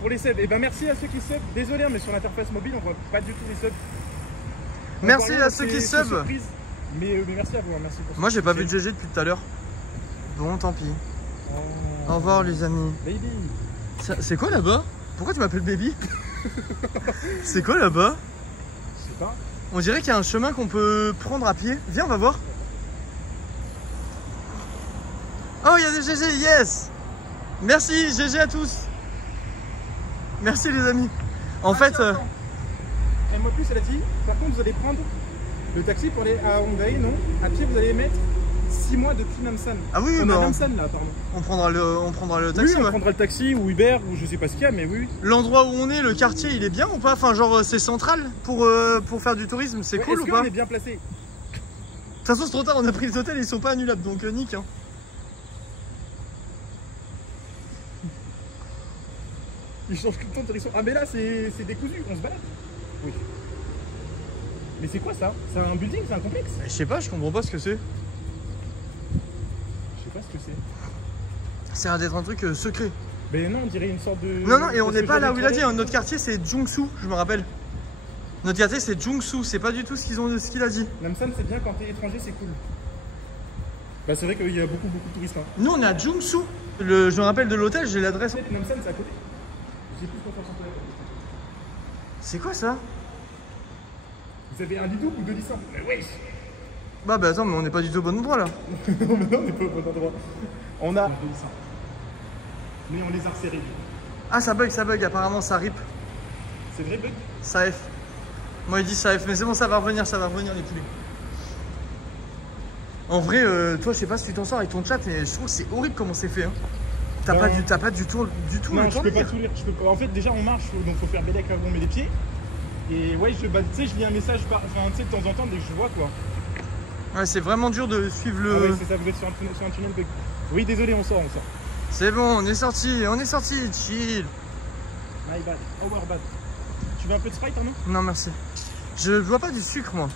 Pour les subs, et ben merci à ceux qui sub. Désolé, mais sur l'interface mobile, on voit pas du tout les subs. Merci à ceux qui sub. Mais merci à vous, hein, merci pour ça. Moi, j'ai pas vu de GG depuis tout à l'heure. Bon, tant pis. Au revoir, les amis. Baby. C'est quoi là-bas? Pourquoi tu m'appelles baby? C'est quoi là-bas? Je sais pas. On dirait qu'il y a un chemin qu'on peut prendre à pied. Viens, on va voir. Oh, il y a des GG, yes! Merci, GG à tous. Merci les amis. En fait... Et moi plus, elle a dit, par contre, vous allez prendre le taxi pour aller à Hongdae, non? À pied, vous allez mettre 6 mois depuis Namsan. Ah oui, on a Namsan là, pardon. On prendra le taxi. Oui, on prendra le taxi ou Uber ou je sais pas ce qu'il y a, mais oui. L'endroit où on est, le quartier, il est bien ou pas? Enfin, genre, c'est central pour faire du tourisme, c'est cool ou pas? On est bien placé? De toute façon, c'est trop tard, on a pris les hôtels, ils sont pas annulables, donc nique. Hein. Ils changent tout le temps de direction. Ah, mais là, c'est décousu, on se balade. Oui. Mais c'est quoi ça? C'est un building? C'est un complexe? Je sais pas, je comprends pas ce que c'est. Je sais pas ce que c'est. C'est un d'être un truc secret. Mais non, on dirait une sorte de... Non, et on n'est pas là où il a dit, hein. Notre quartier c'est Jungsu, je me rappelle. Notre quartier c'est Jungsu, c'est pas du tout ce qu'il a dit. Namsan, c'est bien quand t'es étranger, c'est cool. Bah c'est vrai qu'il y a beaucoup de touristes. Hein. Nous on est à Jungsu. Je me rappelle de l'hôtel, j'ai l'adresse. Namsan, c'est à côté. J'ai plus confiance en toi. C'est quoi ça? Vous avez un lit double ou deux lits simples? Mais wesh. Bah attends, mais on n'est pas du tout au bon endroit là. Non, mais non, on n'est pas au bon endroit. On a... Mais on les a resserrés. Ah ça bug, apparemment ça rip. C'est vrai bug? Ça F. Moi il dit ça F, mais c'est bon, ça va revenir les poulets. En vrai, toi je sais pas si tu t'en sors avec ton chat, et je trouve que c'est horrible comment c'est fait. Hein. T'as pas du tout non, le temps je peux pas tout lire. En fait déjà on marche, donc faut faire bélec là où on met les pieds. Et ouais, tu sais, je lis un message de temps en temps dès que je vois quoi. Ouais, c'est vraiment dur de suivre le... Ah ouais, c'est ça, vous êtes sur un tunnel bug. Oui, désolé, on sort. C'est bon, on est sorti, chill. My bad, our bad. Tu veux un peu de Sprite, non? Non, merci. Je bois pas du sucre, moi.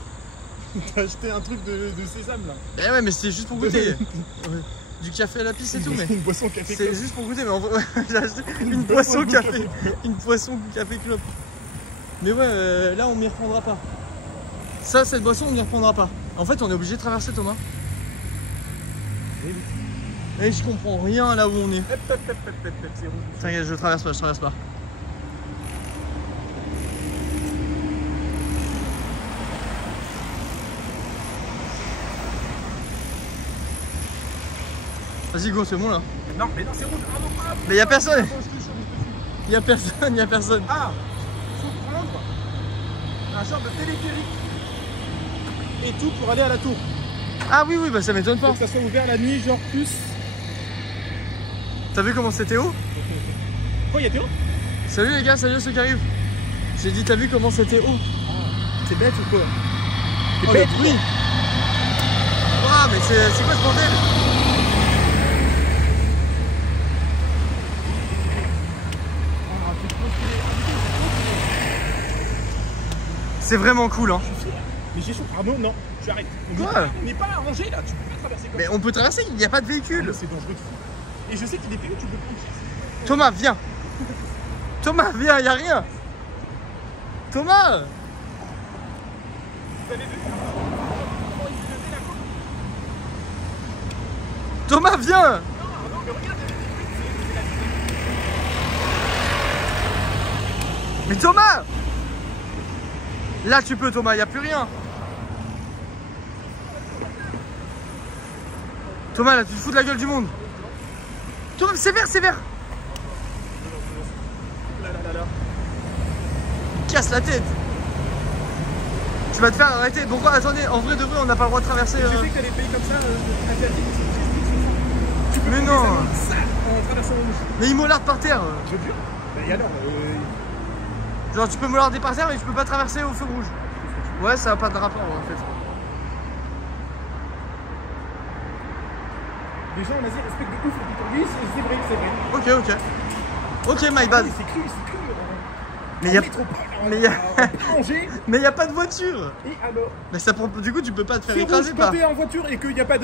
T'as acheté un truc de sésame, là. Eh ouais, mais c'était juste pour goûter. Ouais. Du café à la pisse et tout, mais... Une boisson café club. C'est juste pour goûter, mais en vrai, j'ai acheté une boisson café. Une boisson café club. Mais ouais, là, on m'y reprendra pas. Ça, cette boisson, on m'y reprendra pas. En fait, on est obligé de traverser, Thomas. Et je comprends rien là où on est. T'inquiète, je traverse pas. Vas-y go, c'est bon là. Non, mais non, c'est bon. Mais y'a personne. Y'a personne. Ah, faut prendre un genre de téléphérique et tout pour aller à la tour. Ah oui, bah ça m'étonne pas. Faut que ça soit ouvert la nuit, genre plus. T'as vu comment c'était haut? Quoi, il y a Théo? Salut les gars, salut ceux qui arrivent. J'ai dit, t'as vu comment c'était haut? C'est bête ou quoi? Oh le bruit. Ah mais c'est quoi ce bordel? C'est vraiment cool hein. Mais j'ai chaud. Ah non, non, tu arrêtes. On n'est pas arrangé là, tu peux pas traverser comme ça. Mais on peut traverser, il n'y a pas de véhicule. C'est dangereux de fou. Et je sais qu'il est payé, tu peux prendre. Thomas, viens. Thomas, viens, il n'y a rien. Thomas. Thomas, viens. Mais Thomas. Là tu peux Thomas, il n'y a plus rien. Thomas là tu te fous de la gueule du monde. Thomas c'est vert, c'est vert. Casse la tête. Tu vas te faire arrêter. Pourquoi? Attendez, en vrai de vrai on n'a pas le droit de traverser. Je sais que t'as les pays comme ça, mais non. En traversant le rouge. Mais il mollarde par terre. Je jure. Et alors genre tu peux mollarder par terre mais tu peux pas traverser au feu rouge. Ouais ça n'a pas de rapport en fait. Les gens vas-y respectent de ouf le oui c'est vrai, c'est vrai. Ok my bad. C'est cru. Mais il y a pas de voiture. Et alors? Mais ça du coup tu peux pas te faire écraser par. Si t'es en voiture et qu'il n'y a pas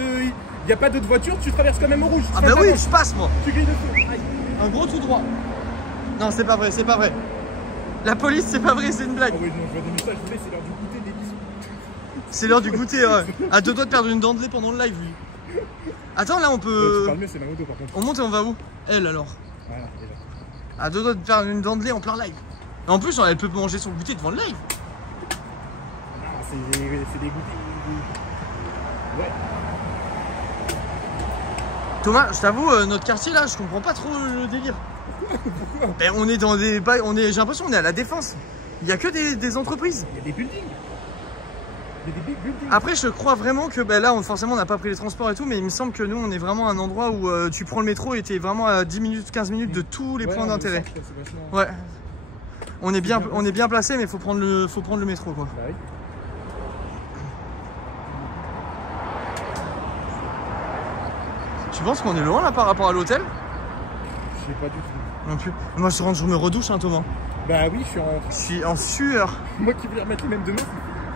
d'autre voiture, tu traverses quand même au rouge. Ah bah oui je passe moi. Tu grilles de feu. Un gros tout droit. Non c'est pas vrai, c'est pas vrai. La police c'est pas vrai, c'est une blague. Ah oui non je vois des messages, c'est l'heure du goûter des bisous. C'est l'heure du goûter ouais. À deux doigts de perdre une dent de lait pendant le live lui. Attends là on peut. Tu parles mieux, c'est ma moto par contre. On monte et on va où? Elle alors. Voilà déjà. À deux doigts de perdre une dent de lait en plein live. Et en plus elle peut manger son goûter devant le live. Non c'est des goûters. Ouais. Thomas, je t'avoue, notre quartier là, je comprends pas trop le délire. Pourquoi? Ben, on est dans des. J'ai l'impression qu'on est à la Défense. Il y a que des entreprises. Il y a des buildings. Il y a des big buildings. Après, je crois vraiment que ben, là, forcément, on n'a pas pris les transports et tout, mais il me semble que nous, on est vraiment à un endroit où tu prends le métro et t'es vraiment à 10 minutes, 15 minutes de tous les points d'intérêt. Ouais. On est bien placé, mais faut prendre le métro quoi. Bah oui. Tu penses qu'on est loin là par rapport à l'hôtel? Je sais pas du tout. Non plus. Moi je me redouche hein Thomas. Bah oui je suis en sueur. Moi qui voulais remettre les mêmes demain.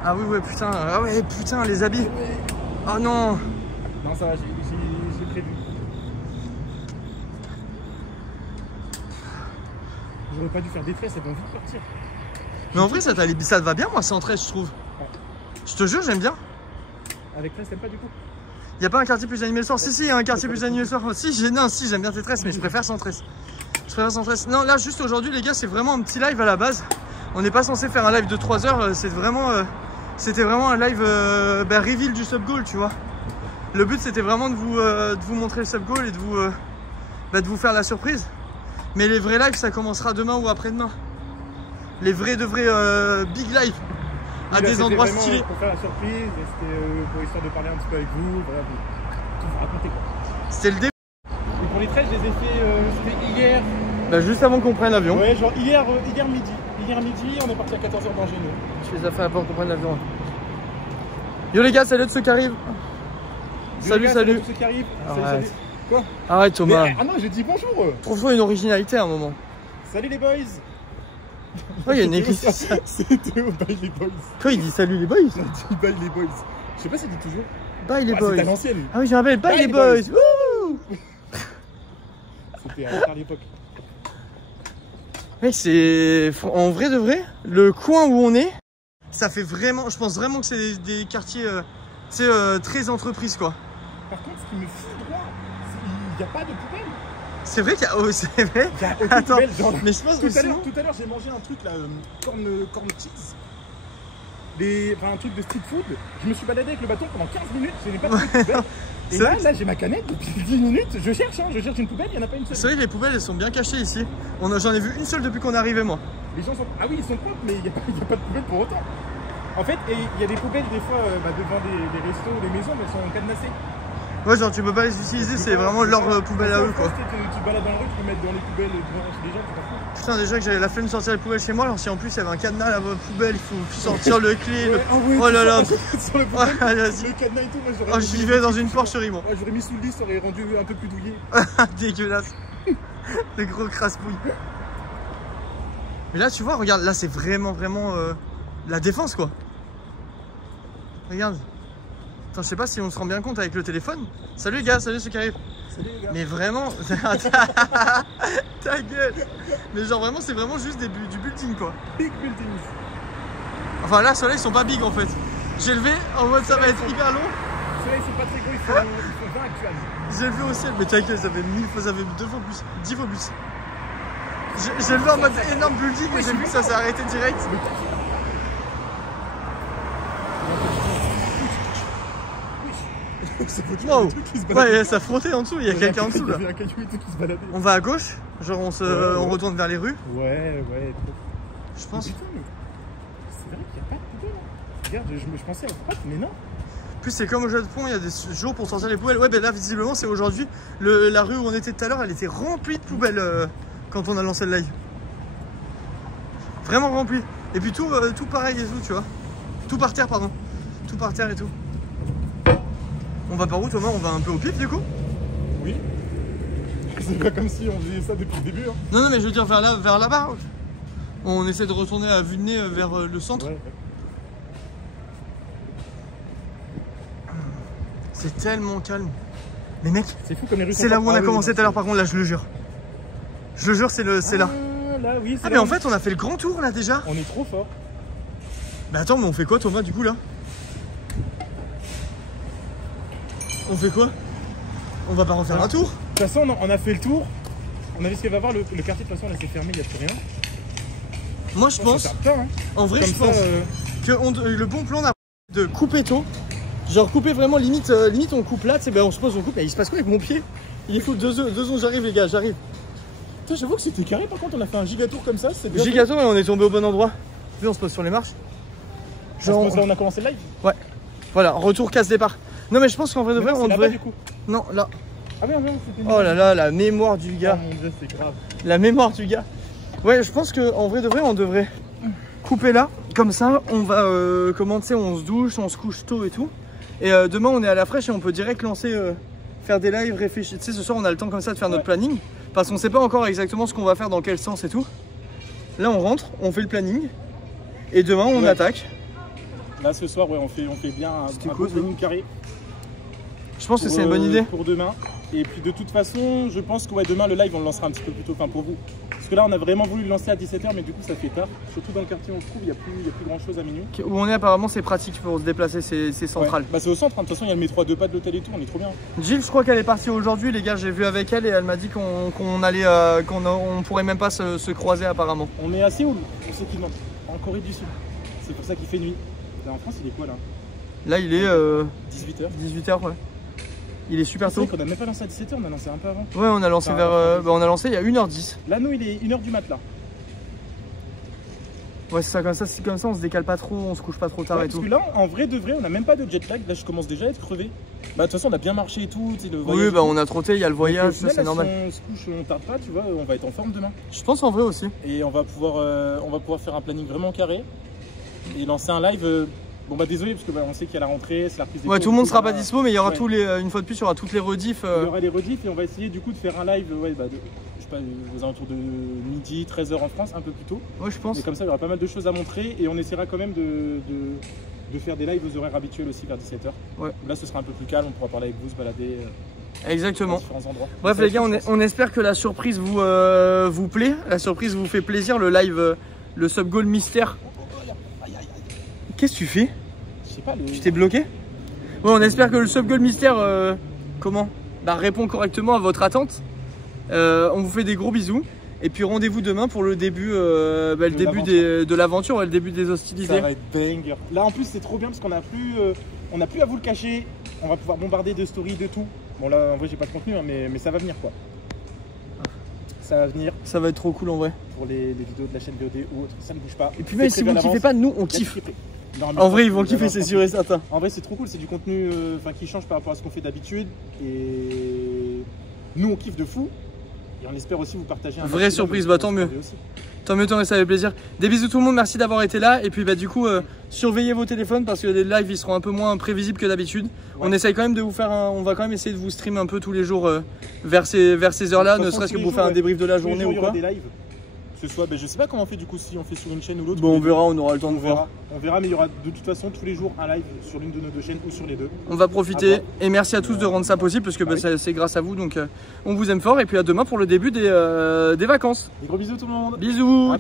Ah oui ouais putain. Ah ouais putain les habits. Oh non. Non ça va, j'ai prévu. J'aurais pas dû faire des traits, ça va vite partir. Mais en vrai ça te va bien moi 113 je trouve. Je te jure j'aime bien. Avec 13 t'aimes pas du coup? Il n'y a pas un quartier plus animé le soir? Si, il y a un quartier plus animé le soir. Si, j'aime bien T13, mais je préfère 113. Non, là, juste aujourd'hui, les gars, c'est vraiment un petit live à la base. On n'est pas censé faire un live de 3 heures. C'était vraiment un live reveal du sub-goal, tu vois. Le but, c'était vraiment de vous montrer le sub-goal et de vous faire la surprise. Mais les vrais lives, ça commencera demain ou après-demain. Les vrais big live. À des endroits stylés. Pour faire la surprise, et c'était pour histoire de parler un petit peu avec vous, voilà, tout vous raconter quoi. C'était le début. Et pour les traits, je les ai fait, c'était hier. Bah juste avant qu'on prenne l'avion. Ouais, genre hier midi. Hier midi, on est parti à 14h d'Angers. Je les ai fait avant qu'on prenne l'avion. Yo les gars, salut de ceux qui arrivent. Salut. Salut ceux qui arrivent. Salut. Quoi? Arrête Thomas. Mais, ah non, j'ai dit bonjour. Trouve-toi une originalité à un moment. Salut les boys. Oh, il y a une église. C'est Théo, bye les boys. Quoi, il dit salut les boys? Il dit bye les boys. Je sais pas s'il dit toujours. Bye les boys. C'était à l'ancienne. Ah oui, je me rappelle, bye les boys. C'était à l'époque. Ouais, c'est. En vrai de vrai, le coin où on est, ça fait vraiment. Je pense vraiment que c'est des quartiers très entreprises quoi. Par contre, ce qui me fout droit, il n'y a pas de poubelle. C'est vrai qu'il y a. Oh, c'est vrai. Il y a aucune poubelle, genre. Mais je pense que tout à l'heure, j'ai mangé un truc là, corn cheese. Enfin, un truc de street food. Je me suis baladé avec le bâton pendant 15 minutes, je n'ai pas trouvé de poubelle. Et là, j'ai ma canette depuis 10 minutes. Je cherche une poubelle, il n'y en a pas une seule. C'est vrai que les poubelles elles sont bien cachées ici. J'en ai vu une seule depuis qu'on est arrivé moi. Les gens sont. Ah oui, ils sont propres, mais il n'y a pas de poubelle pour autant. En fait, il y a des poubelles des fois devant des restos, des maisons, mais elles sont cadenassées. Ouais, genre tu peux pas les utiliser, c'est vraiment leur poubelle à eux quoi. Tu balades dans la rue, tu peux mettre dans les poubelles devant déjà, tu t'en fous. Putain, déjà que j'avais la flemme de sortir les poubelles chez moi, alors si en plus il y avait un cadenas à la poubelle, il faut sortir le clé. Ouais, oh là là. Sur le poubelle, le cadenas et tout, moi j'aurais. Oh, j'y vais dans une porcherie moi. Ouais, j'aurais mis sous le lit, ça aurait rendu un peu plus douillé. Dégueulasse. Le gros crasse-pouille. Mais là, tu vois, regarde, là c'est vraiment la défense quoi. Regarde. Attends, je sais pas si on se rend bien compte avec le téléphone. Salut les gars, salut ceux qui arrivent. Salut les gars. Mais vraiment, ta gueule. Mais genre vraiment, c'est vraiment juste du building quoi. Big buildings. Enfin là, ceux-là ils sont pas big en fait. J'ai levé en mode ça va être hyper long. Ceux-là ils sont pas très gros, ils font 20 actuels. J'ai levé au ciel, mais ta gueule, ça fait 1000 fois, ça fait 2 fois plus, 10 fois plus. J'ai levé en mode énorme building, mais j'ai vu que ça s'est arrêté direct. Wow. Ouais, ça frottait en dessous, il y a quelqu'un en dessous là. On va à gauche, genre on retourne vers les rues. Ouais, je pense. Putain, mais c'est vrai qu'il n'y a pas de poubelle. Regarde, je pensais à droite, mais non. En plus, c'est comme au jeu de pont, il y a des jours pour sortir les poubelles. Ouais, ben là, visiblement, c'est aujourd'hui. La rue où on était tout à l'heure, elle était remplie de poubelles quand on a lancé le live. Vraiment remplie. Et puis tout pareil et tout, tu vois. Tout par terre, pardon. Tout par terre et tout. On va par où, Thomas? On va un peu au pif, du coup? Oui. C'est pas comme si on faisait ça depuis le début. Hein. Non, mais je veux dire vers là-bas. On essaie de retourner à vue de nez vers le centre. Ouais. C'est tellement calme. Mais mec, c'est fou comme les rues. C'est là où on a commencé tout à l'heure, par contre, là, je le jure. Je le jure, c'est là. Là, oui, mais en fait, on a fait le grand tour là déjà. On est trop fort. Bah attends, mais on fait quoi, Thomas, du coup là? On fait quoi? On va pas refaire un tour? De toute façon, on a fait le tour. On a vu ce qu'il va y avoir. Le quartier, de toute façon, là, c'est fermé, il n'y a plus rien. Moi, je pense. En vrai, je pense que le bon plan de couper tôt. Genre couper vraiment limite on coupe là, tu sais, ben on se pose, on coupe, mais il se passe quoi avec mon pied? Il est fou, 2 secondes, j'arrive les gars, j'arrive. Putain, j'avoue que c'était carré, par contre on a fait un gigatour comme ça, c'est bien. Gigatour et on est tombé au bon endroit. Puis on se pose sur les marches. Genre là on a commencé le live. Ouais. Voilà, retour casse départ. Non mais je pense qu'en vrai de vrai on devrait. Du coup. Non, là. Ah merde, c'était. Oh là là, la mémoire du gars. Oh mon dieu, c'est grave. La mémoire du gars. Ouais, je pense qu'en vrai de vrai on devrait couper là. Comme ça, on va comment tu sais, on se douche, on se couche tôt et tout. Et demain on est à la fraîche et on peut direct lancer, faire des lives, réfléchir. Tu sais, ce soir on a le temps comme ça de faire notre planning. Parce qu'on sait pas encore exactement ce qu'on va faire, dans quel sens et tout. Là on rentre, on fait le planning. Et demain on attaque. Là ce soir ouais, on fait bien un beau planning carré. Je pense que c'est une bonne idée. Pour demain. Et puis de toute façon, je pense que ouais, demain le live on le lancera un petit peu plus tôt, enfin pour vous. Parce que là on a vraiment voulu le lancer à 17 h, mais du coup ça fait tard. Surtout dans le quartier où on se trouve, il n'y a plus grand chose à minuit. Où on est apparemment c'est pratique pour se déplacer, c'est central. Ouais. Bah c'est au centre, hein. De toute façon il y a le métro à 2 pas de l'hôtel et tout, on est trop bien. Gilles, je crois qu'elle est partie aujourd'hui les gars, j'ai vu avec elle et elle m'a dit qu'on allait, qu'on pourrait même pas se croiser apparemment. On est à Séoul, pour ceux qui demandent, en Corée du Sud. C'est pour ça qu'il fait nuit. Là en France il est quoi là? Là il est 18 h. 18 h ouais. Il est super tôt. On a même pas lancé à 17 h, on a lancé un peu avant. Ouais, on a lancé on a lancé il y a 1h10. Là, nous, il est 1h du mat là. Ouais, c'est ça, comme ça, on se décale pas trop, on se couche pas trop tard et tout. Parce que là, en vrai de vrai, on a même pas de jet lag. Là, je commence déjà à être crevé. Bah, de toute façon, on a bien marché et tout. Le oui, bah, on a trotté, il y a le voyage, ça c'est normal. Si on se couche, on tarde pas, tu vois, on va être en forme demain. Je pense en vrai aussi. Et on va pouvoir faire un planning vraiment carré et lancer un live. Bon bah désolé parce que on sait qu'il y a la rentrée, c'est la reprise des cours, tout le monde sera pas dispo, mais il y aura une fois de plus, il y aura toutes les rediffs. Il y aura les rediffs et on va essayer du coup de faire un live, je sais pas, aux alentours de midi, 13 h en France, un peu plus tôt. Ouais, je pense. Et comme ça, il y aura pas mal de choses à montrer et on essaiera quand même de faire des lives aux horaires habituels aussi vers 17 h. Ouais. Là, ce sera un peu plus calme, on pourra parler avec vous, se balader. Exactement. Dans différents endroits. Bref les gars, on espère que la surprise vous plaît, la surprise vous fait plaisir, le live, le sub goal mystère. Qu'est-ce que tu fais? Tu t'es bloqué? Ouais, on espère que le sub goal mystère répond correctement à votre attente. On vous fait des gros bisous. Et puis rendez-vous demain pour le début, de l'aventure, le début des hostilités. Ça va être banger. Là en plus c'est trop bien parce qu'on a plus à vous le cacher. On va pouvoir bombarder de stories, de tout. Bon là en vrai j'ai pas de contenu hein, mais ça va venir quoi. Ça va venir. Ça va être trop cool en vrai. Pour les vidéos de la chaîne VOD ou autre, ça ne bouge pas. Et puis même si vous ne kiffez pas, nous on kiffe. En vrai, ils vont kiffer, c'est sûr et certain. En vrai, c'est trop cool, c'est du contenu qui change par rapport à ce qu'on fait d'habitude. Et nous, on kiffe de fou. Et on espère aussi vous partager un vraie surprise, bah tant mieux. Tant mieux, ça fait plaisir. Des bisous tout le monde, merci d'avoir été là. Et puis bah du coup, surveillez vos téléphones parce que les lives ils seront un peu moins prévisibles que d'habitude. Ouais. On essaye quand même de vous faire on va quand même essayer de vous streamer un peu tous les jours vers ces heures-là, ne serait-ce que pour faire un débrief de la journée ou quoi. Ce soit, je sais pas comment on fait du coup si on fait sur une chaîne ou l'autre. Bon, on verra, on aura le temps de voir. On verra, mais il y aura de toute façon tous les jours un live sur l'une de nos deux chaînes ou sur les deux. On va profiter et merci à tous de rendre ça possible parce que c'est grâce à vous, donc on vous aime fort et puis à demain pour le début des vacances. Des gros bisous tout le monde. Bisous.